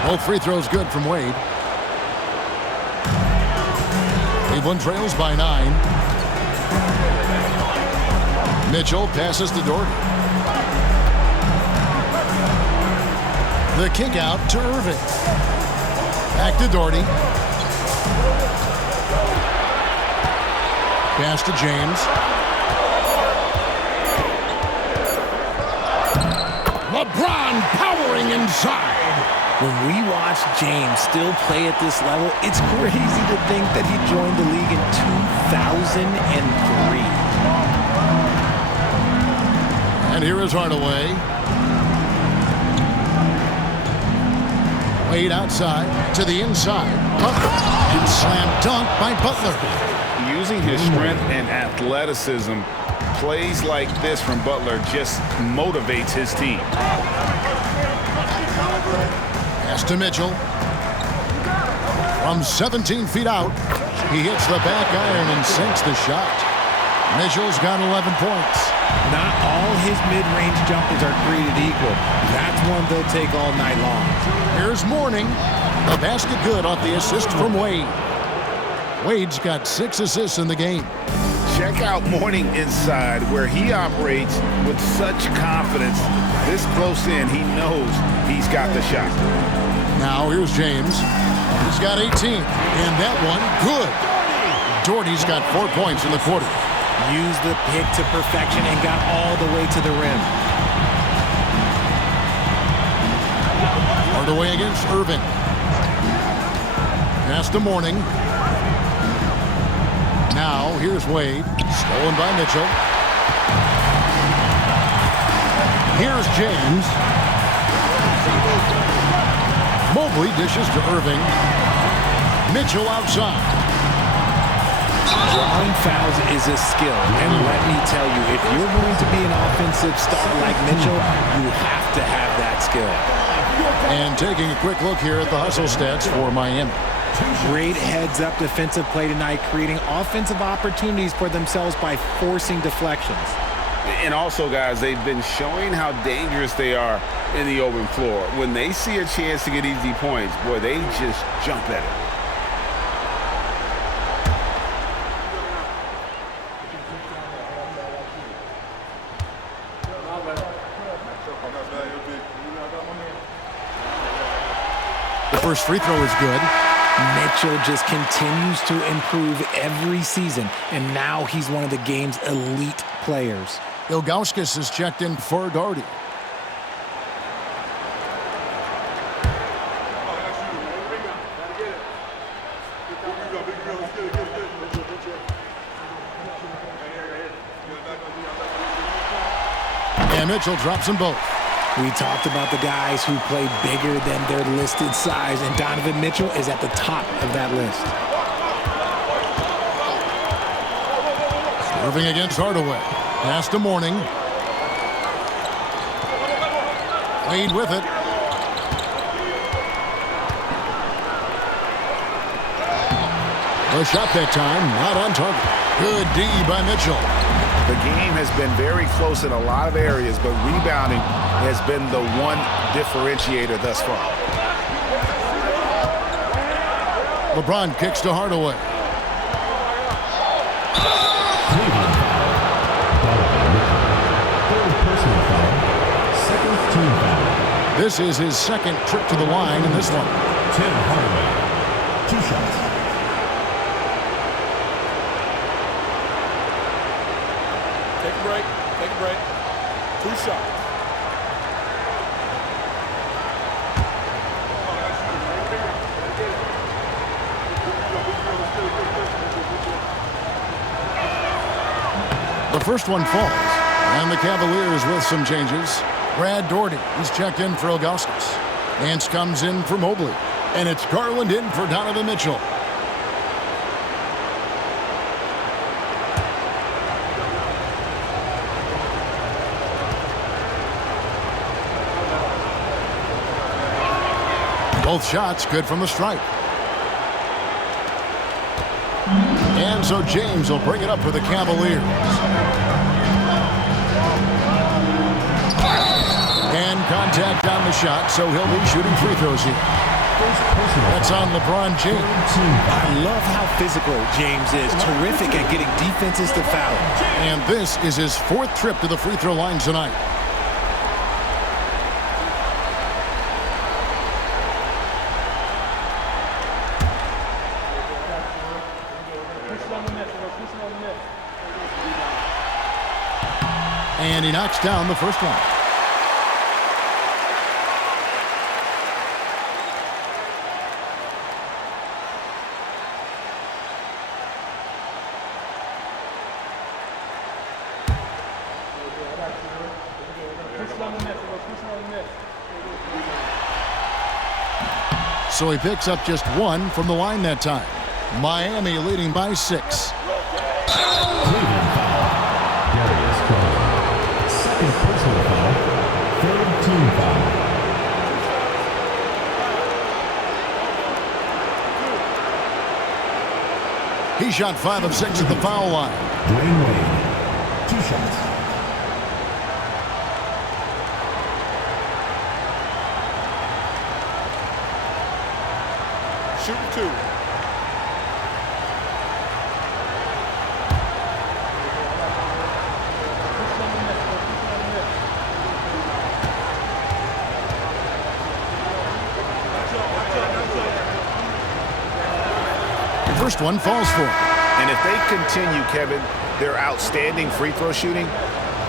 Both free throws good from Wade. Cleveland trails by 9. Mitchell passes to Doherty. The kick out to Irving. Back to Doherty. Pass to James. LeBron powering inside. When we watch James still play at this level, it's crazy to think that he joined the league in 2003. And here is Hardaway. Wade outside to the inside. And slam dunk by Butler. Using his strength and athleticism, plays like this from Butler just motivates his team. Pass to Mitchell. From 17 feet out, he hits the back iron and sinks the shot. Mitchell's got 11 points. Not all his mid-range jumpers are created equal. That's one they'll take all night long. Here's Mourning. The basket good off the assist from Wade. Wade's got 6 assists in the game. Check out Mourning inside, where he operates with such confidence. This close in, he knows he's got the shot. Now here's James. He's got 18, and that one good. Doherty's got 4 points in the quarter. Used the pick to perfection and got all the way to the rim. Hardaway against Irving. Pass to Mourning. Now, here's Wade. Stolen by Mitchell. Here's James. Mobley dishes to Irving. Mitchell outside. Drawing fouls is a skill, and let me tell you, if you're going to be an offensive star like Mitchell, you have to have that skill. And taking a quick look here at the hustle stats for Miami. Great heads-up defensive play tonight, creating offensive opportunities for themselves by forcing deflections. And also, guys, they've been showing how dangerous they are in the open floor. When they see a chance to get easy points, boy, they just jump at it. The first free throw is good. Mitchell just continues to improve every season, and now he's one of the game's elite players. Ilgauskas is checked in for Doherty. And Mitchell drops them both. We talked about the guys who play bigger than their listed size, and Donovan Mitchell is at the top of that list. Irving against Hardaway. Pass to Mourning. Wade with it. The shot that time, not on target. Good D by Mitchell. The game has been very close in a lot of areas, but rebounding has been the one differentiator thus far. LeBron kicks to Hardaway. This is his second trip to the line in this one. Tim Hardaway, 2 shots. Take a break. Take a break. 2 shots. The first one falls, and the Cavaliers with some changes. Brad Doherty, he's checked in for Ilgauskas. Nance comes in for Mobley, and it's Garland in for Donovan Mitchell. Both shots good from the stripe. And so James will bring it up for the Cavaliers. And contact on the shot, so he'll be shooting free throws here. That's on LeBron James. I love how physical James is. Terrific at getting defenses to foul. And this is his 4th trip to the free throw line tonight. And he knocks down the first one. So he picks up just 1 from the line that time. Miami leading by 6. Second personal foul, 3rd team foul. He shot 5 of 6 at the foul line. Dwayne Wade, 2 shots. Shooting 2. The first one falls for him. And if they continue, Kevin, their outstanding free throw shooting,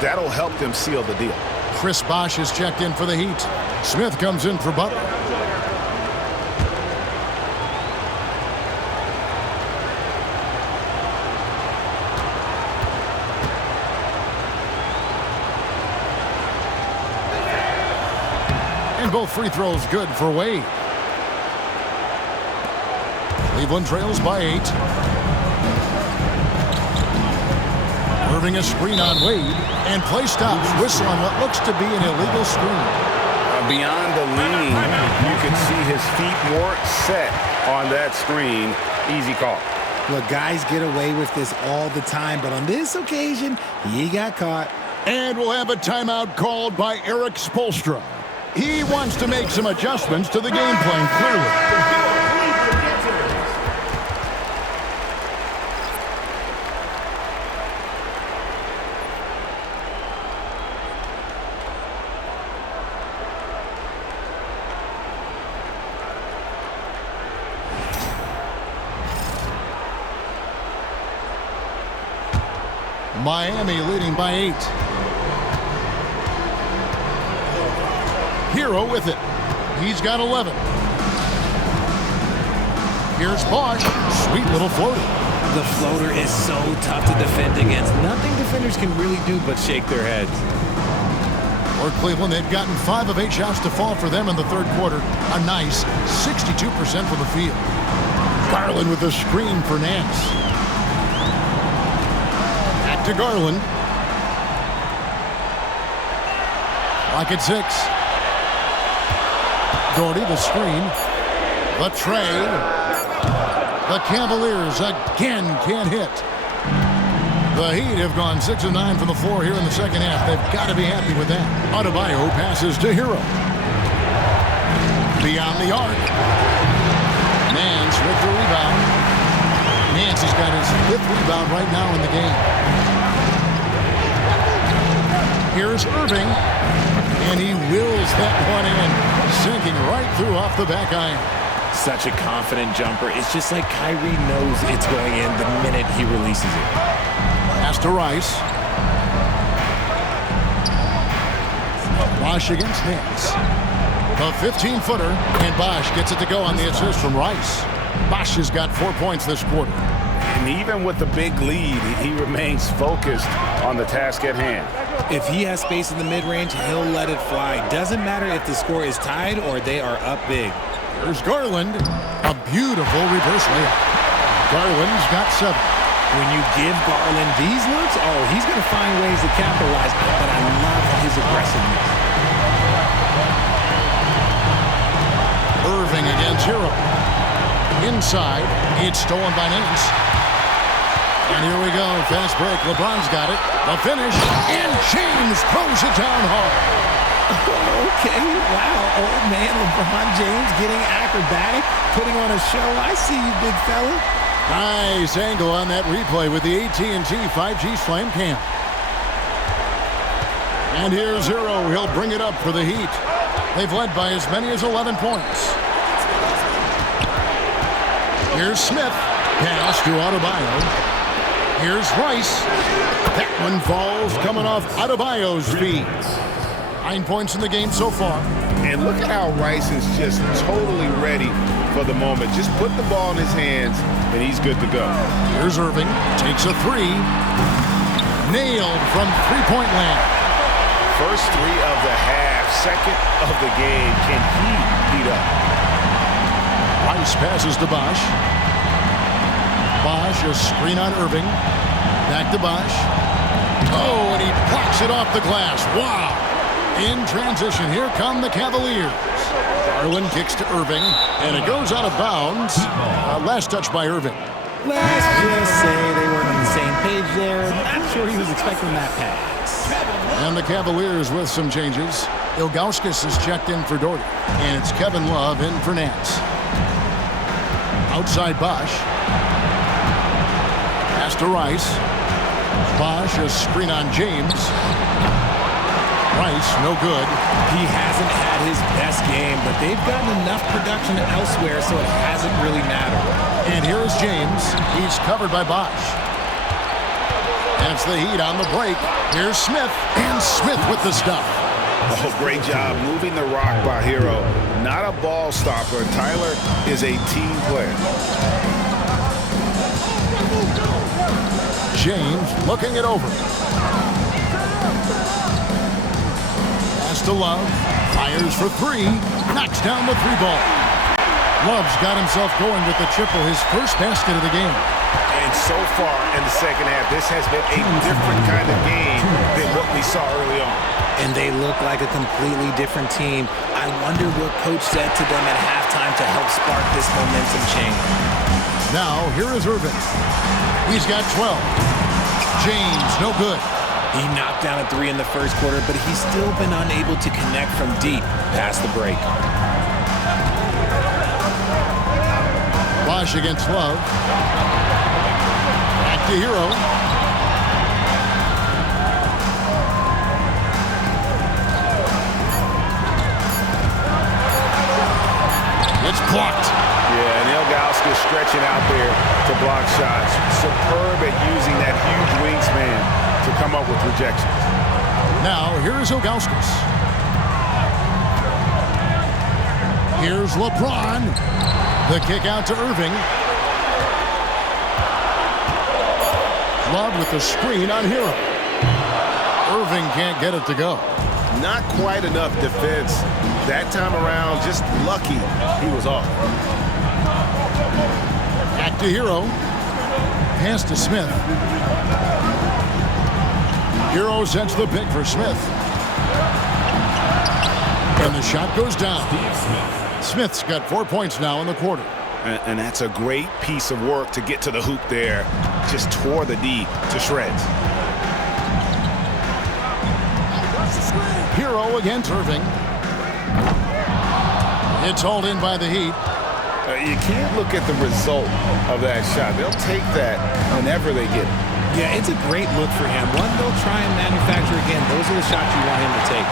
that'll help them seal the deal. Chris Bosh is checked in for the Heat. Smith comes in for Butler. And both free throws good for Wade. Cleveland trails by 8. Irving a screen on Wade, and play stops. Whistle on what looks to be an illegal screen. Beyond the lean, you can see his feet weren't set on that screen. Easy call. Look, guys get away with this all the time, but on this occasion, he got caught. And we'll have a timeout called by Eric Spoelstra. He wants to make some adjustments to the game plan, clearly. Miami leading by 8. Hero with it. He's got 11. Here's Bosh. Sweet little floater. The floater is so tough to defend against. Nothing defenders can really do but shake their heads. For Cleveland, they've gotten 5 of 8 shots to fall for them in the third quarter. A nice 62% from the field. Garland with the screen for Nance. To Garland. Lock at 6. Doherty the screen. The tray. The Cavaliers again can't hit. The Heat have gone 6 of 9 from the floor here in the second half. They've got to be happy with that. Adebayo passes to Hero. Beyond the arc. Nance with the rebound. Nance has got his 5th rebound right now in the game. Here's Irving, and he wills that one in, sinking right through off the back iron. Such a confident jumper. It's just like Kyrie knows it's going in the minute he releases it. Pass to Rice. Bosh against Nance. A 15-footer, and Bosh gets it to go on the assist from Rice. Bosh has got 4 points this quarter. And even with the big lead, he remains focused on the task at hand. If he has space in the mid-range, he'll let it fly. Doesn't matter if the score is tied or they are up big. Here's Garland. A beautiful reverse layup. Garland's got 7. When you give Garland these looks, oh, he's going to find ways to capitalize. But I love his aggressiveness. Irving against Hero. Inside, it's stolen by Nance. And here we go, fast break. LeBron's got it. The finish, and James throws it down hard. Okay, wow, old man LeBron James getting acrobatic, putting on a show. I see you, big fella. Nice angle on that replay with the AT&T 5G Slam Cam. And here's Hero. He'll bring it up for the Heat. They've led by as many as 11 points. Here's Smith. Pass to Adebayo. Here's Rice. That one falls coming off Adebayo's feet. 9 points in the game so far. And look at how Rice is just totally ready for the moment. Just put the ball in his hands, and he's good to go. Here's Irving. Takes a 3. Nailed from three-point land. First 3 of the half. Second of the game. Can he beat up? Rice passes to Bosh. Bosh, a screen on Irving. Back to Bosh. Oh, and he blocks it off the glass. Wow. In transition, here come the Cavaliers. Garland kicks to Irving, and it goes out of bounds. Last touch by Irving. Let's just say they weren't on the same page there. Not sure he was expecting that pass. And the Cavaliers with some changes. Ilgauskas is checked in for Doherty, and it's Kevin Love in for Nance. Outside Bosh. Pass to Rice. Bosh, a screen on James. Price, no good. He hasn't had his best game, but they've gotten enough production elsewhere, so it hasn't really mattered. And here is James. He's covered by Bosch. That's the Heat on the break. Here's Smith, and Smith with the stuff. Oh, great job moving the rock by Hero. Not a ball stopper. Tyler is a team player. James looking it over. Pass to Love. Fires for three. Knocks down the three ball. Love's got himself going with the triple, his first basket of the game. And so far in the second half, this has been a different kind of game than what we saw early on. And they look like a completely different team. I wonder what coach said to them at halftime to help spark this momentum change. Now, here is Irving. He's got 12. James, no good. He knocked down a three in the first quarter, but he's still been unable to connect from deep past the break. Bosch against Love. Back to Hero. It's blocked. Yeah, and Ilgauskas stretching out there to block shots. Superb at using that huge wingspan to come up with rejections. Now, here is Ilgauskas. Here's LeBron. The kick out to Irving. Love with the screen on Hero. Irving can't get it to go. Not quite enough defense. That time around, just lucky he was off. Back to Hero. Pass to Smith. Hero sets the pick for Smith. And the shot goes down. Smith's got 4 points now in the quarter. And that's a great piece of work to get to the hoop there. Just tore the D to shreds. Hero against Irving. It's hauled in by the Heat. You can't look at the result of that shot. They'll take that whenever they get it. Yeah, it's a great look for him. One they'll try and manufacture again. Those are the shots you want him to take.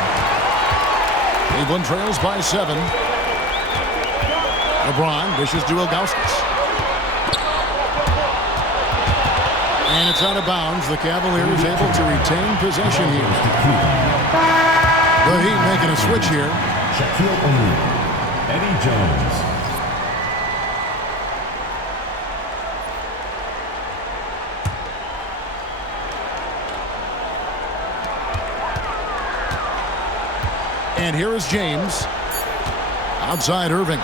Cleveland trails by 7. LeBron dishes to Ilgauskas. And it's out of bounds. The Cavaliers able to retain possession here. The Heat making a switch here. Shaquille O'Neal. Eddie Jones. And here is James. Outside Irving.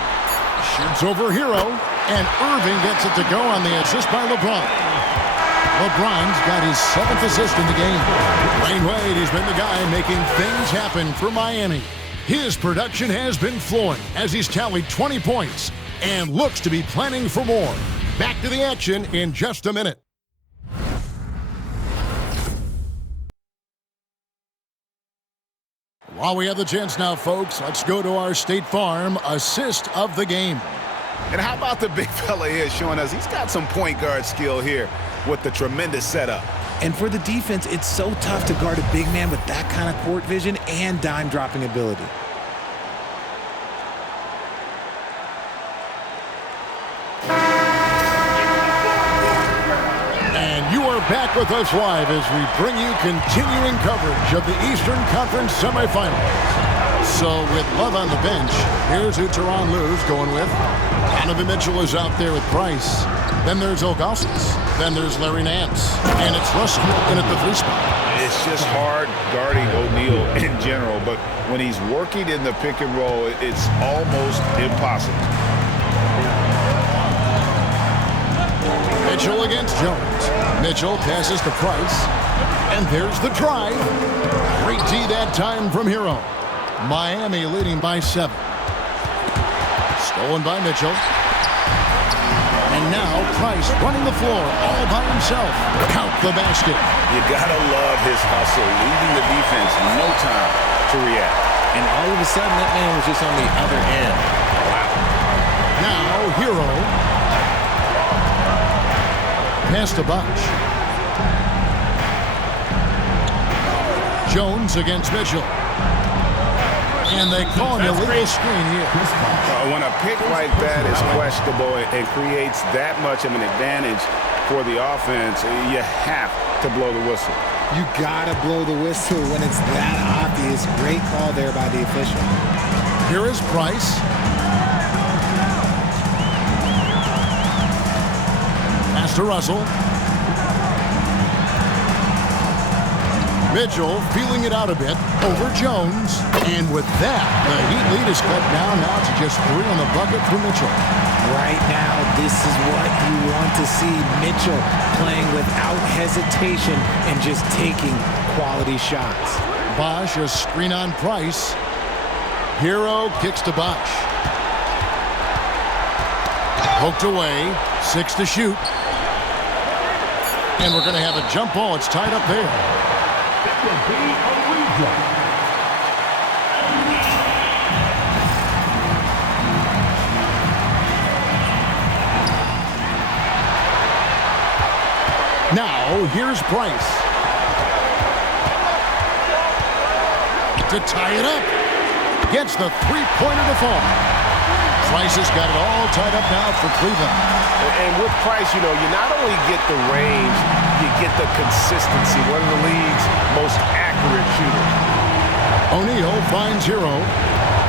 Shoots over Hero. And Irving gets it to go on the assist by LeBron. LeBron's got his 7th assist in the game. Dwayne Wade has been the guy making things happen for Miami. His production has been flowing as he's tallied 20 points and looks to be planning for more. Back to the action in just a minute. While we have the chance now, folks, let's go to our State Farm assist of the game. And how about the big fella here showing us he's got some point guard skill here with the tremendous setup. And for the defense, it's so tough to guard a big man with that kind of court vision and dime-dropping ability. And you are back with us live as we bring you continuing coverage of the Eastern Conference semifinals. So with Love on the bench, here's who Tyronn Lue's going with. Donovan Mitchell is out there with Price. Then there's Ilgauskas. Then there's Larry Nance. And it's Russell in at the 3 spot. It's just hard guarding O'Neal in general, but when he's working in the pick and roll, it's almost impossible. Mitchell against Jones. Mitchell passes to Price. And there's the drive. Great D that time from Hero. Miami leading by 7. Stolen by Mitchell. And now Price running the floor all by himself. Count the basket. You gotta love his hustle, leaving the defense no time to react. And all of a sudden, that man was just on the other end. Wow. Now Hero. Pass to Bosch. Jones against Mitchell. And they call an illegal screen here. When a pick like that is questionable and creates that much of an advantage for the offense, you have to blow the whistle. You gotta blow the whistle when it's that obvious. Great call there by the official. Here is Price. Pass to Russell. Mitchell feeling it out a bit over Jones. And with that, the Heat lead is cut down now to just 3 on the bucket for Mitchell. Right now, this is what you want to see. Mitchell playing without hesitation and just taking quality shots. Bosch, a screen on Price. Hero kicks to Bosch. Poked away. 6 to shoot. And we're going to have a jump ball. It's tied up there. Now, here's Price. To tie it up. Gets the three-pointer to fall. Price has got it all tied up now for Cleveland. And with Price, you not only get the range, you get the consistency. One of the league's most accurate shooters. O'Neal finds Hero.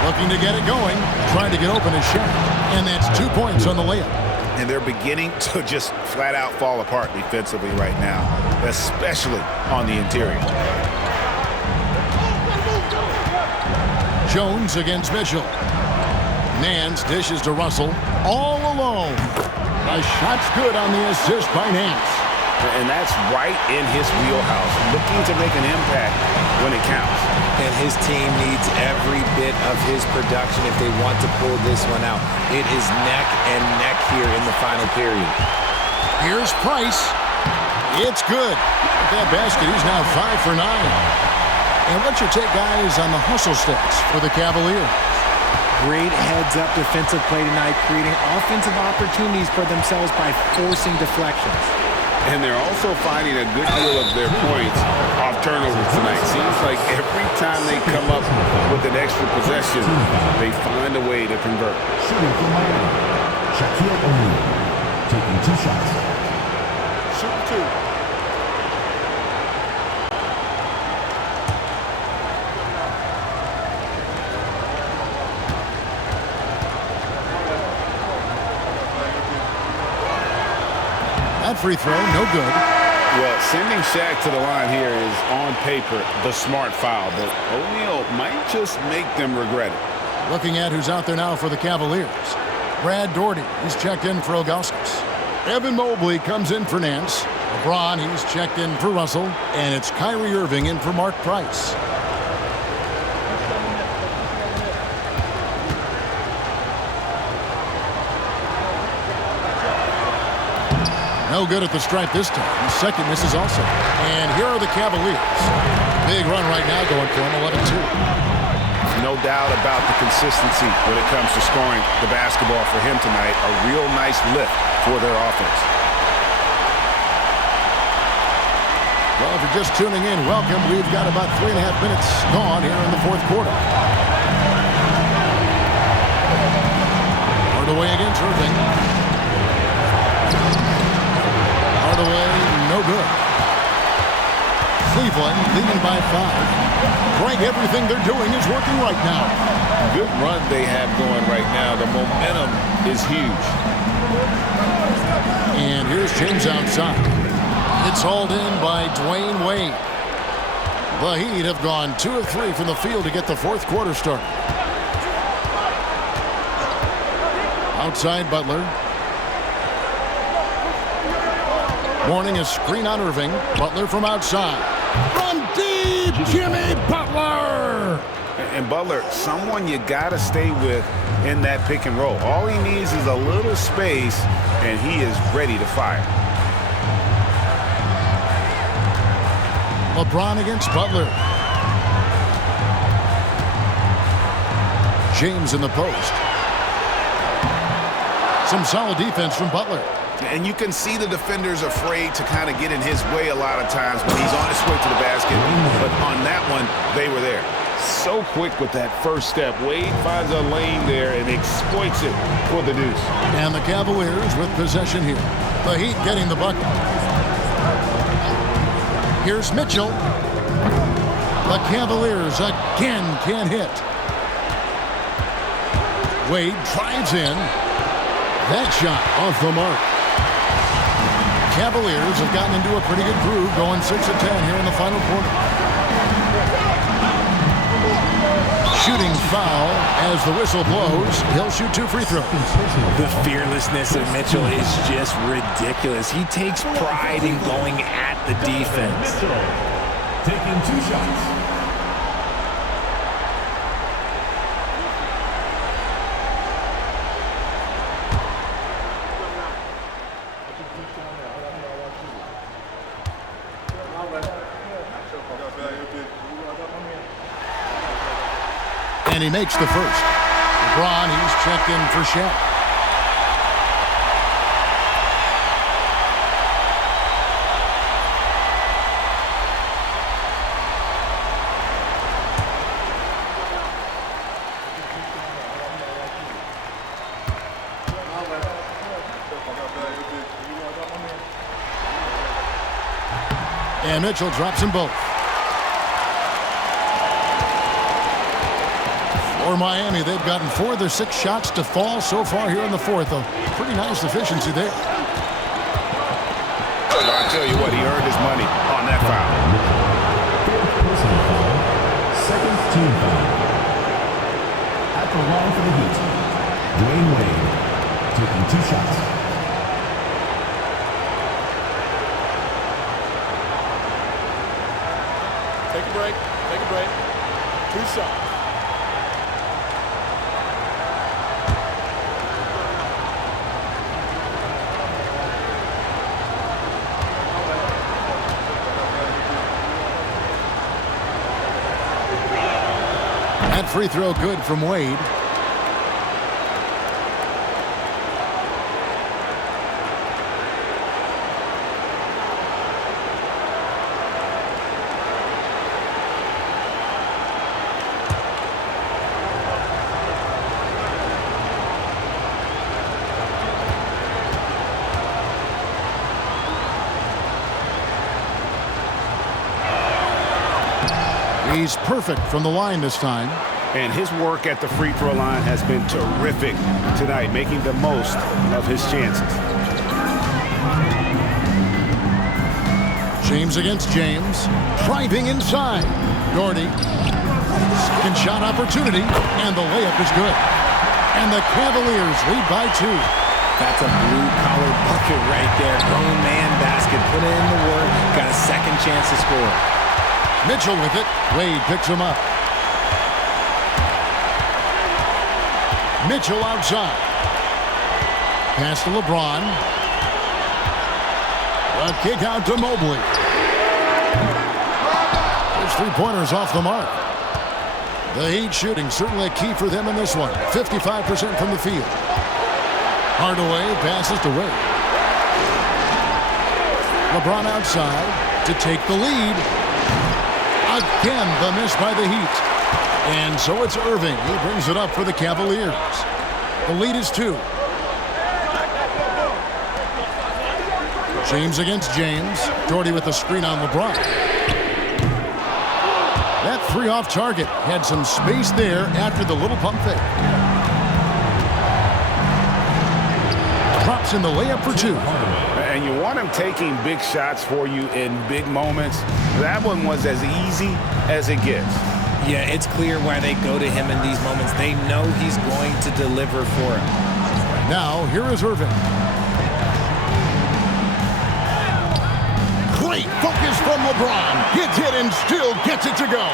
Looking to get it going. Trying to get open his shot. And that's 2 points on the layup. And they're beginning to just flat out fall apart defensively right now, especially on the interior. Jones against Mitchell. Nance dishes to Russell. All alone. The shot's good on the assist by Nance. And that's right in his wheelhouse, looking to make an impact when it counts. And his team needs every bit of his production if they want to pull this one out. It is neck and neck here in the final period. Here's Price. It's good. With that basket, he's now 5 for 9. And what's your take, guys, on the hustle stats for the Cavaliers? Great heads-up defensive play tonight, creating offensive opportunities for themselves by forcing deflections. And they're also finding a good deal of their points off turnovers tonight. Seems like every time they come up with an extra possession, they find a way to convert. Shooting from Miami, Shaquille O'Neal, taking 2 shots. Shoot 2. That free throw, no good. Well, sending Shaq to the line here is, on paper, the smart foul, but O'Neal might just make them regret it. Looking at who's out there now for the Cavaliers. Brad Daugherty, he's checked in for Ilgauskas. Evan Mobley comes in for Nance. LeBron, he's checked in for Russell. And it's Kyrie Irving in for Mark Price. No good at the stripe this time. Second misses also. And here are the Cavaliers. Big run right now going for them, 11-2. No doubt about the consistency when it comes to scoring the basketball for him tonight. A real nice lift for their offense. Well, if you're just tuning in, welcome. We've got about 3.5 minutes gone here in the fourth quarter. Hardaway against Irving. Hardaway, no good. Cleveland leading by 5. Greg, everything they're doing is working right now. Good run they have going right now. The momentum is huge. And here's James outside. It's hauled in by Dwayne Wade. The Heat have gone 2 of 3 from the field to get the fourth quarter started. Outside Butler. Warning, a screen on Irving. Butler from outside. From deep, Jimmy Butler! And Butler, someone you got to stay with in that pick and roll. All he needs is a little space, and he is ready to fire. LeBron against Butler. James in the post. Some solid defense from Butler. And you can see the defenders afraid to kind of get in his way a lot of times when he's on his way to the basket. But on that one, they were there. So quick with that first step. Wade finds a lane there and exploits it for the deuce. And the Cavaliers with possession here. The Heat getting the bucket. Here's Mitchell. The Cavaliers again can't hit. Wade drives in. That shot off the mark. Cavaliers have gotten into a pretty good groove, going 6 of 10 here in the final quarter. Shooting foul as the whistle blows. He'll shoot 2 free throws. The fearlessness of Mitchell is just ridiculous. He takes pride in going at the defense. Taking 2 shots. And he makes the first. LeBron, he's checked in for Shaq. And Mitchell drops them both. For Miami, they've gotten 4 of their 6 shots to fall so far here in the fourth. A pretty nice efficiency there. I'll tell you what, he earned his money on that foul. Personal foul. Second team foul. At the line for the Heat, Dwayne Wade taking 2 shots. Take a break. Take a break. 2 shots. That free throw good from Wade. He's perfect from the line this time. And his work at the free throw line has been terrific tonight, making the most of his chances. James against James. Driving inside. Gordy. Second shot opportunity. And the layup is good. And the Cavaliers lead by 2. That's a blue-collar bucket right there. Grown man basket. Put in the work. Got a second chance to score. Mitchell with it. Wade picks him up. Mitchell outside. Pass to LeBron. A kick out to Mobley. There's 3-pointers off the mark. The Heat shooting certainly a key for them in this one. 55% from the field. Hardaway passes to Wade. LeBron outside to take the lead. Again, the miss by the Heat. And so it's Irving. He brings it up for the Cavaliers. The lead is 2. James against James. Jordy with the screen on LeBron. That 3 off target. Had some space there after the little pump fake. Drops in the layup for 2. And you want him taking big shots for you in big moments. That one was as easy as it gets. Yeah, it's clear why they go to him in these moments. They know he's going to deliver for him. Now, here is Irving. Great focus from LeBron. Gets hit and still gets it to go.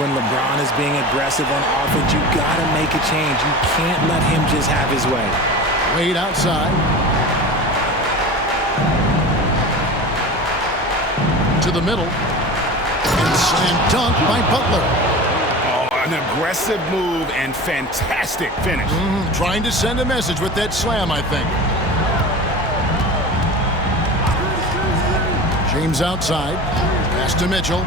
When LeBron is being aggressive on offense, you got to make a change. You can't let him just have his way. Wade outside. To the middle. And slam dunk by Butler. Oh, an aggressive move and fantastic finish. Trying to send a message with that slam, I think. James outside. Pass to Mitchell.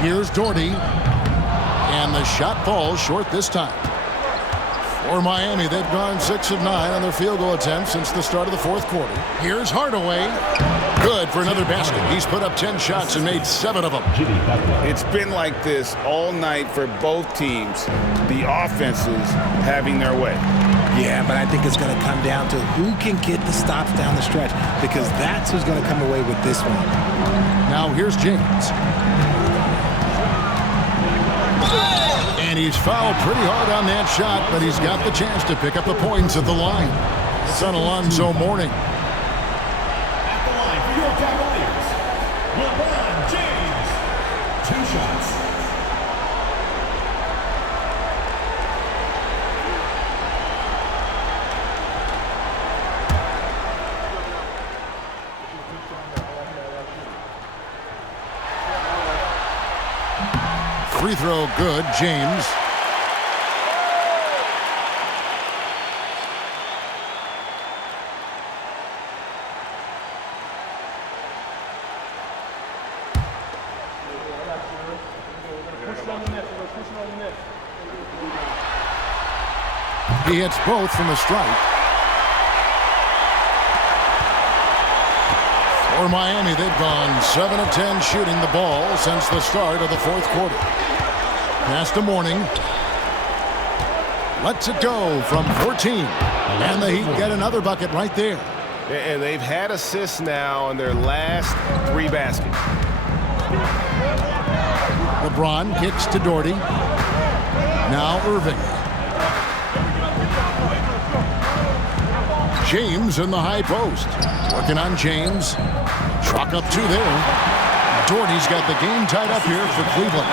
Here's Doherty. And the shot falls short this time. For Miami, they've gone 6 of 9 on their field goal attempts since the start of the fourth quarter. Here's Hardaway. Good for another basket. He's put up 10 shots and made 7 of them. It's been like this all night for both teams. The offenses having their way. Yeah, but I think it's going to come down to who can get the stops down the stretch, because that's who's going to come away with this one. Now here's James. And he's fouled pretty hard on that shot, but he's got the chance to pick up the points at the line. San Alonzo Mourning. At the line for your Cavaliers, LeBron James. 2 shots. Free throw good, James. He hits both from the stripe. For Miami, they've gone 7 of 10 shooting the ball since the start of the fourth quarter. Pass to Mourning. Lets it go from 14. And the Heat get another bucket right there. And they've had assists now on their last 3 baskets. LeBron kicks to Doherty. Now Irving. James in the high post. Working on James. Truck up 2 there. Doherty's got the game tied up here for Cleveland.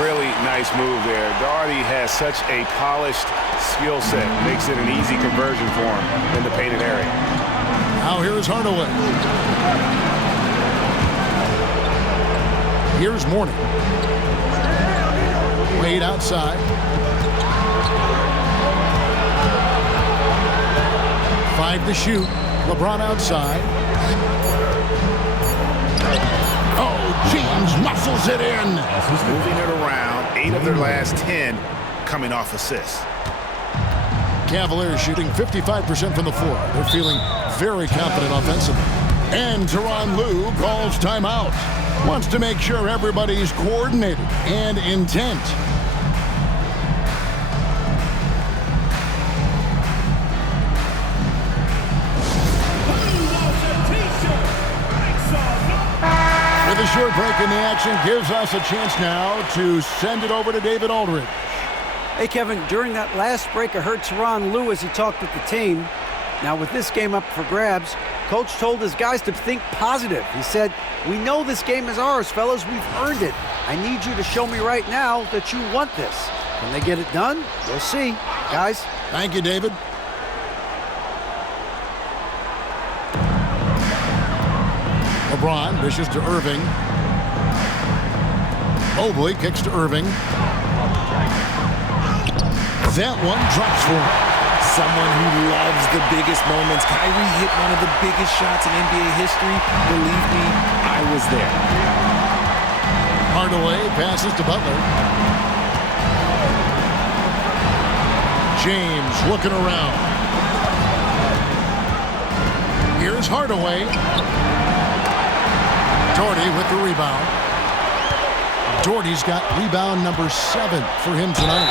Really nice move there. Doherty has such a polished skill set. Makes it an easy conversion for him in the painted area. Now here's Hardaway. Here's Mourning. Wade outside. 5 to shoot. LeBron outside. Oh, James muscles it in. Moving it around. 8 of their last 10 coming off assists. Cavaliers shooting 55% from the floor. They're feeling very confident offensively. And Tyronn Lue calls timeout. Wants to make sure everybody's coordinated and intent. With a short break in the action gives us a chance now to send it over to David Aldridge. Hey, Kevin, during that last break, I heard Tyronn Lue as he talked with the team. Now, with this game up for grabs, Coach told his guys to think positive. He said, "We know this game is ours, fellas. We've earned it. I need you to show me right now that you want this." Can they get it done? We'll see. Guys. Thank you, David. LeBron dishes to Irving. Mobley kicks to Irving. That one drops for him. Someone who loves the biggest moments. Kyrie hit one of the biggest shots in NBA history. Believe me, I was there. Hardaway passes to Butler. James looking around. Here's Hardaway. Doherty with the rebound. Doherty's got rebound number 7 for him tonight.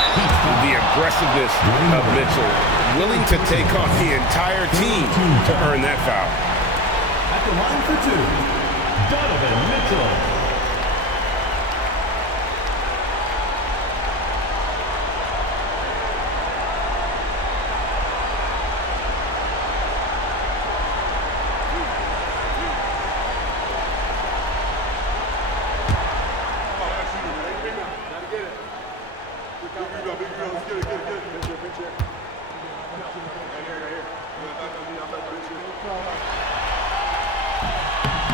The aggressiveness of Mitchell, willing to take on the entire team to earn that foul. At the line for 2, Donovan Mitchell.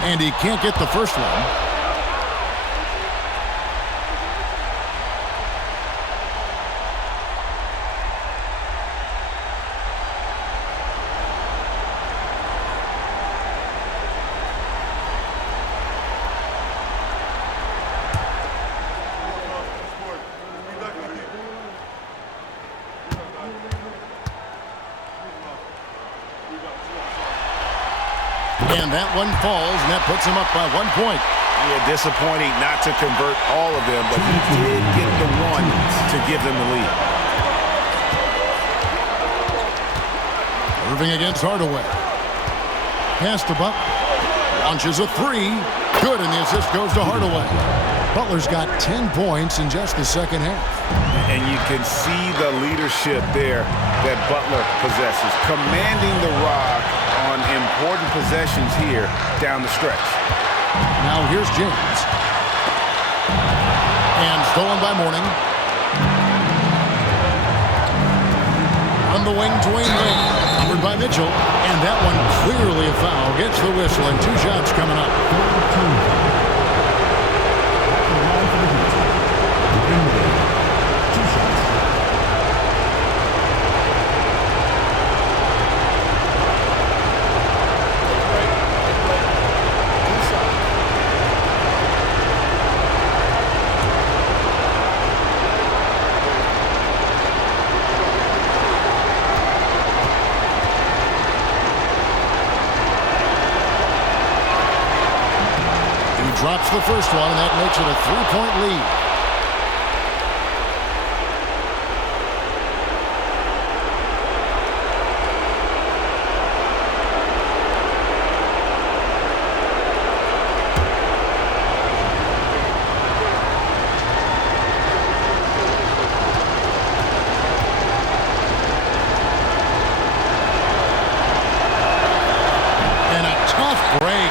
And he can't get the first one. And that one falls, and that puts him up by 1 point. Yeah, disappointing not to convert all of them, but he did get the one to give them the lead. Irving against Hardaway. Pass to Butler. Launches a three. Good, and the assist goes to Hardaway. Butler's got 10 points in just the second half. And you can see the leadership there that Butler possesses, commanding the rock on important possessions here down the stretch. Now here's James. And stolen by Mourning. On the wing, Dwayne Wade. Covered by Mitchell. And that one clearly a foul. Gets the whistle, and 2 shots coming up. Drops the first one, and that makes it a 3-point lead.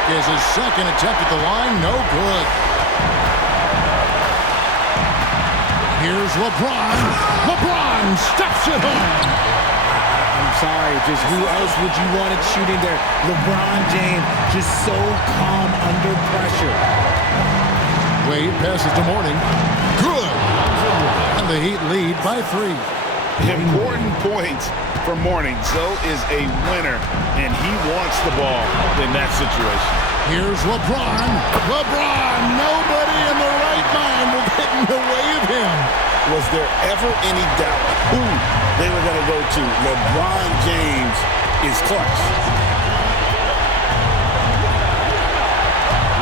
Is his second attempt at the line, no good. Here's LeBron. LeBron steps it home. I'm sorry, just who else would you want it shooting there? LeBron James, just so calm under pressure. Wade passes to Mourning. Good. And the Heat lead by 3. Important points for Mourning. Zoe is a winner, and he wants the ball in that situation. Here's LeBron. LeBron, nobody in the right mind will get in the way of him. Was there ever any doubt who they were going to go to? LeBron James is clutch.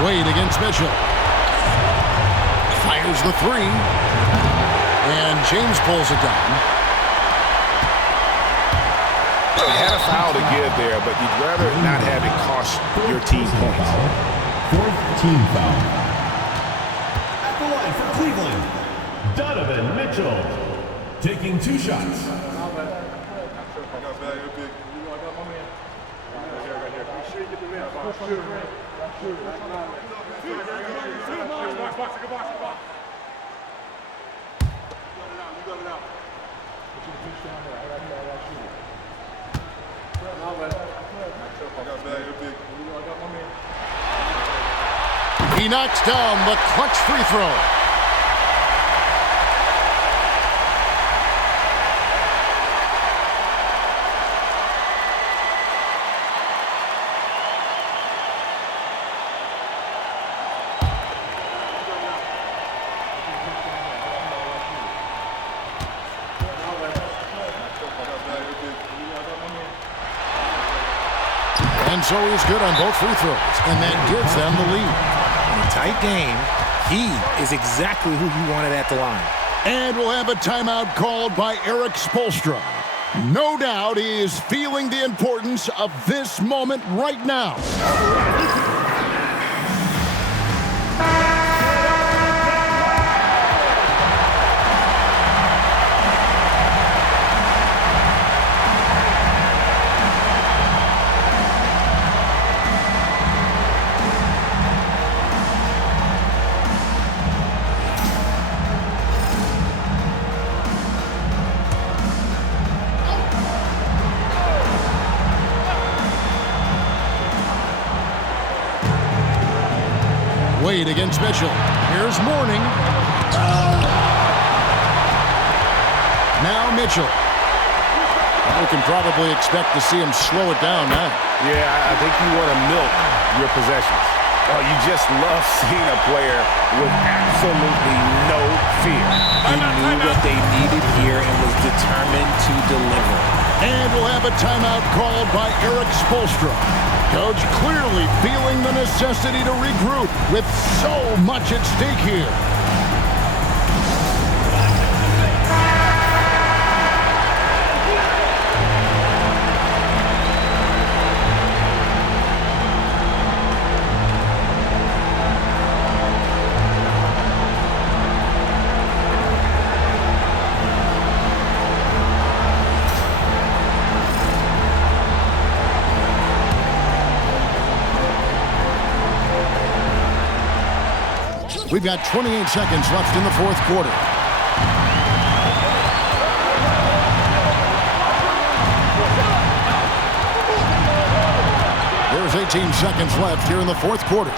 Wade against Mitchell. Fires the 3. And James pulls it down. You had a foul to give there, but you'd rather not have it cost your team points. 4th team foul. At the line for Cleveland, Donovan Mitchell. Taking 2 shots. He knocks down the clutch free throw. And so he's good on both free throws, and that gives them the lead. In a tight game, he is exactly who you wanted at the line. And we'll have a timeout called by Eric Spoelstra. No doubt he is feeling the importance of this moment right now. Wade against Mitchell. Here's Mourning. Now Mitchell. We can probably expect to see him slow it down now. Yeah, I think you want to milk your possessions. Oh, you just love seeing a player with absolutely no fear. He knew what they needed here and was determined to deliver. And we'll have a timeout called by Eric Spoelstra. Coach clearly feeling the necessity to regroup with so much at stake here. We've got 28 seconds left in the fourth quarter. There's 18 seconds left here in the fourth quarter.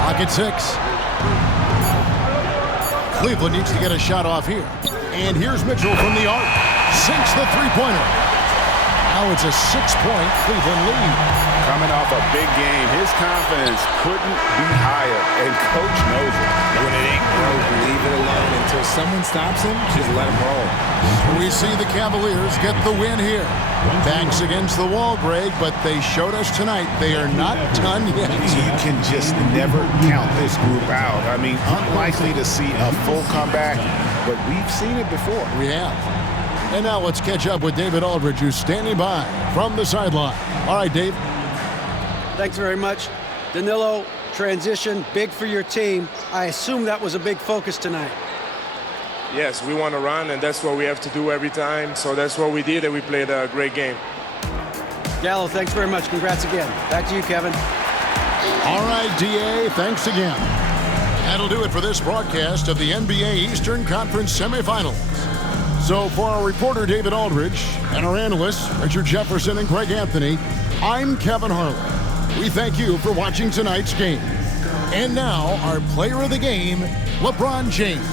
Clock at 6. Cleveland needs to get a shot off here. And here's Mitchell from the arc. Sinks the three-pointer. Now it's a 6-point Cleveland lead. Coming off a big game, his confidence couldn't be higher, and Coach knows it. When it ain't broke, leave it alone until someone stops him. Just let him roll. We see the Cavaliers get the win here. Backs against the wall, Greg, but they showed us tonight they are not done yet. You can just never count this group out. I mean, unlikely to see a full comeback, but we've seen it before. We have. And now let's catch up with David Aldridge, who's standing by from the sideline. All right, Dave. Thanks very much. Danilo, transition, big for your team. I assume that was a big focus tonight. Yes, we want to run, and that's what we have to do every time. So that's what we did, and we played a great game. Gallo, thanks very much. Congrats again. Back to you, Kevin. All right, DA, thanks again. That'll do it for this broadcast of the NBA Eastern Conference semifinals. So for our reporter, David Aldridge, and our analysts, Richard Jefferson and Greg Anthony, I'm Kevin Harlan. We thank you for watching tonight's game. And now, our player of the game, LeBron James.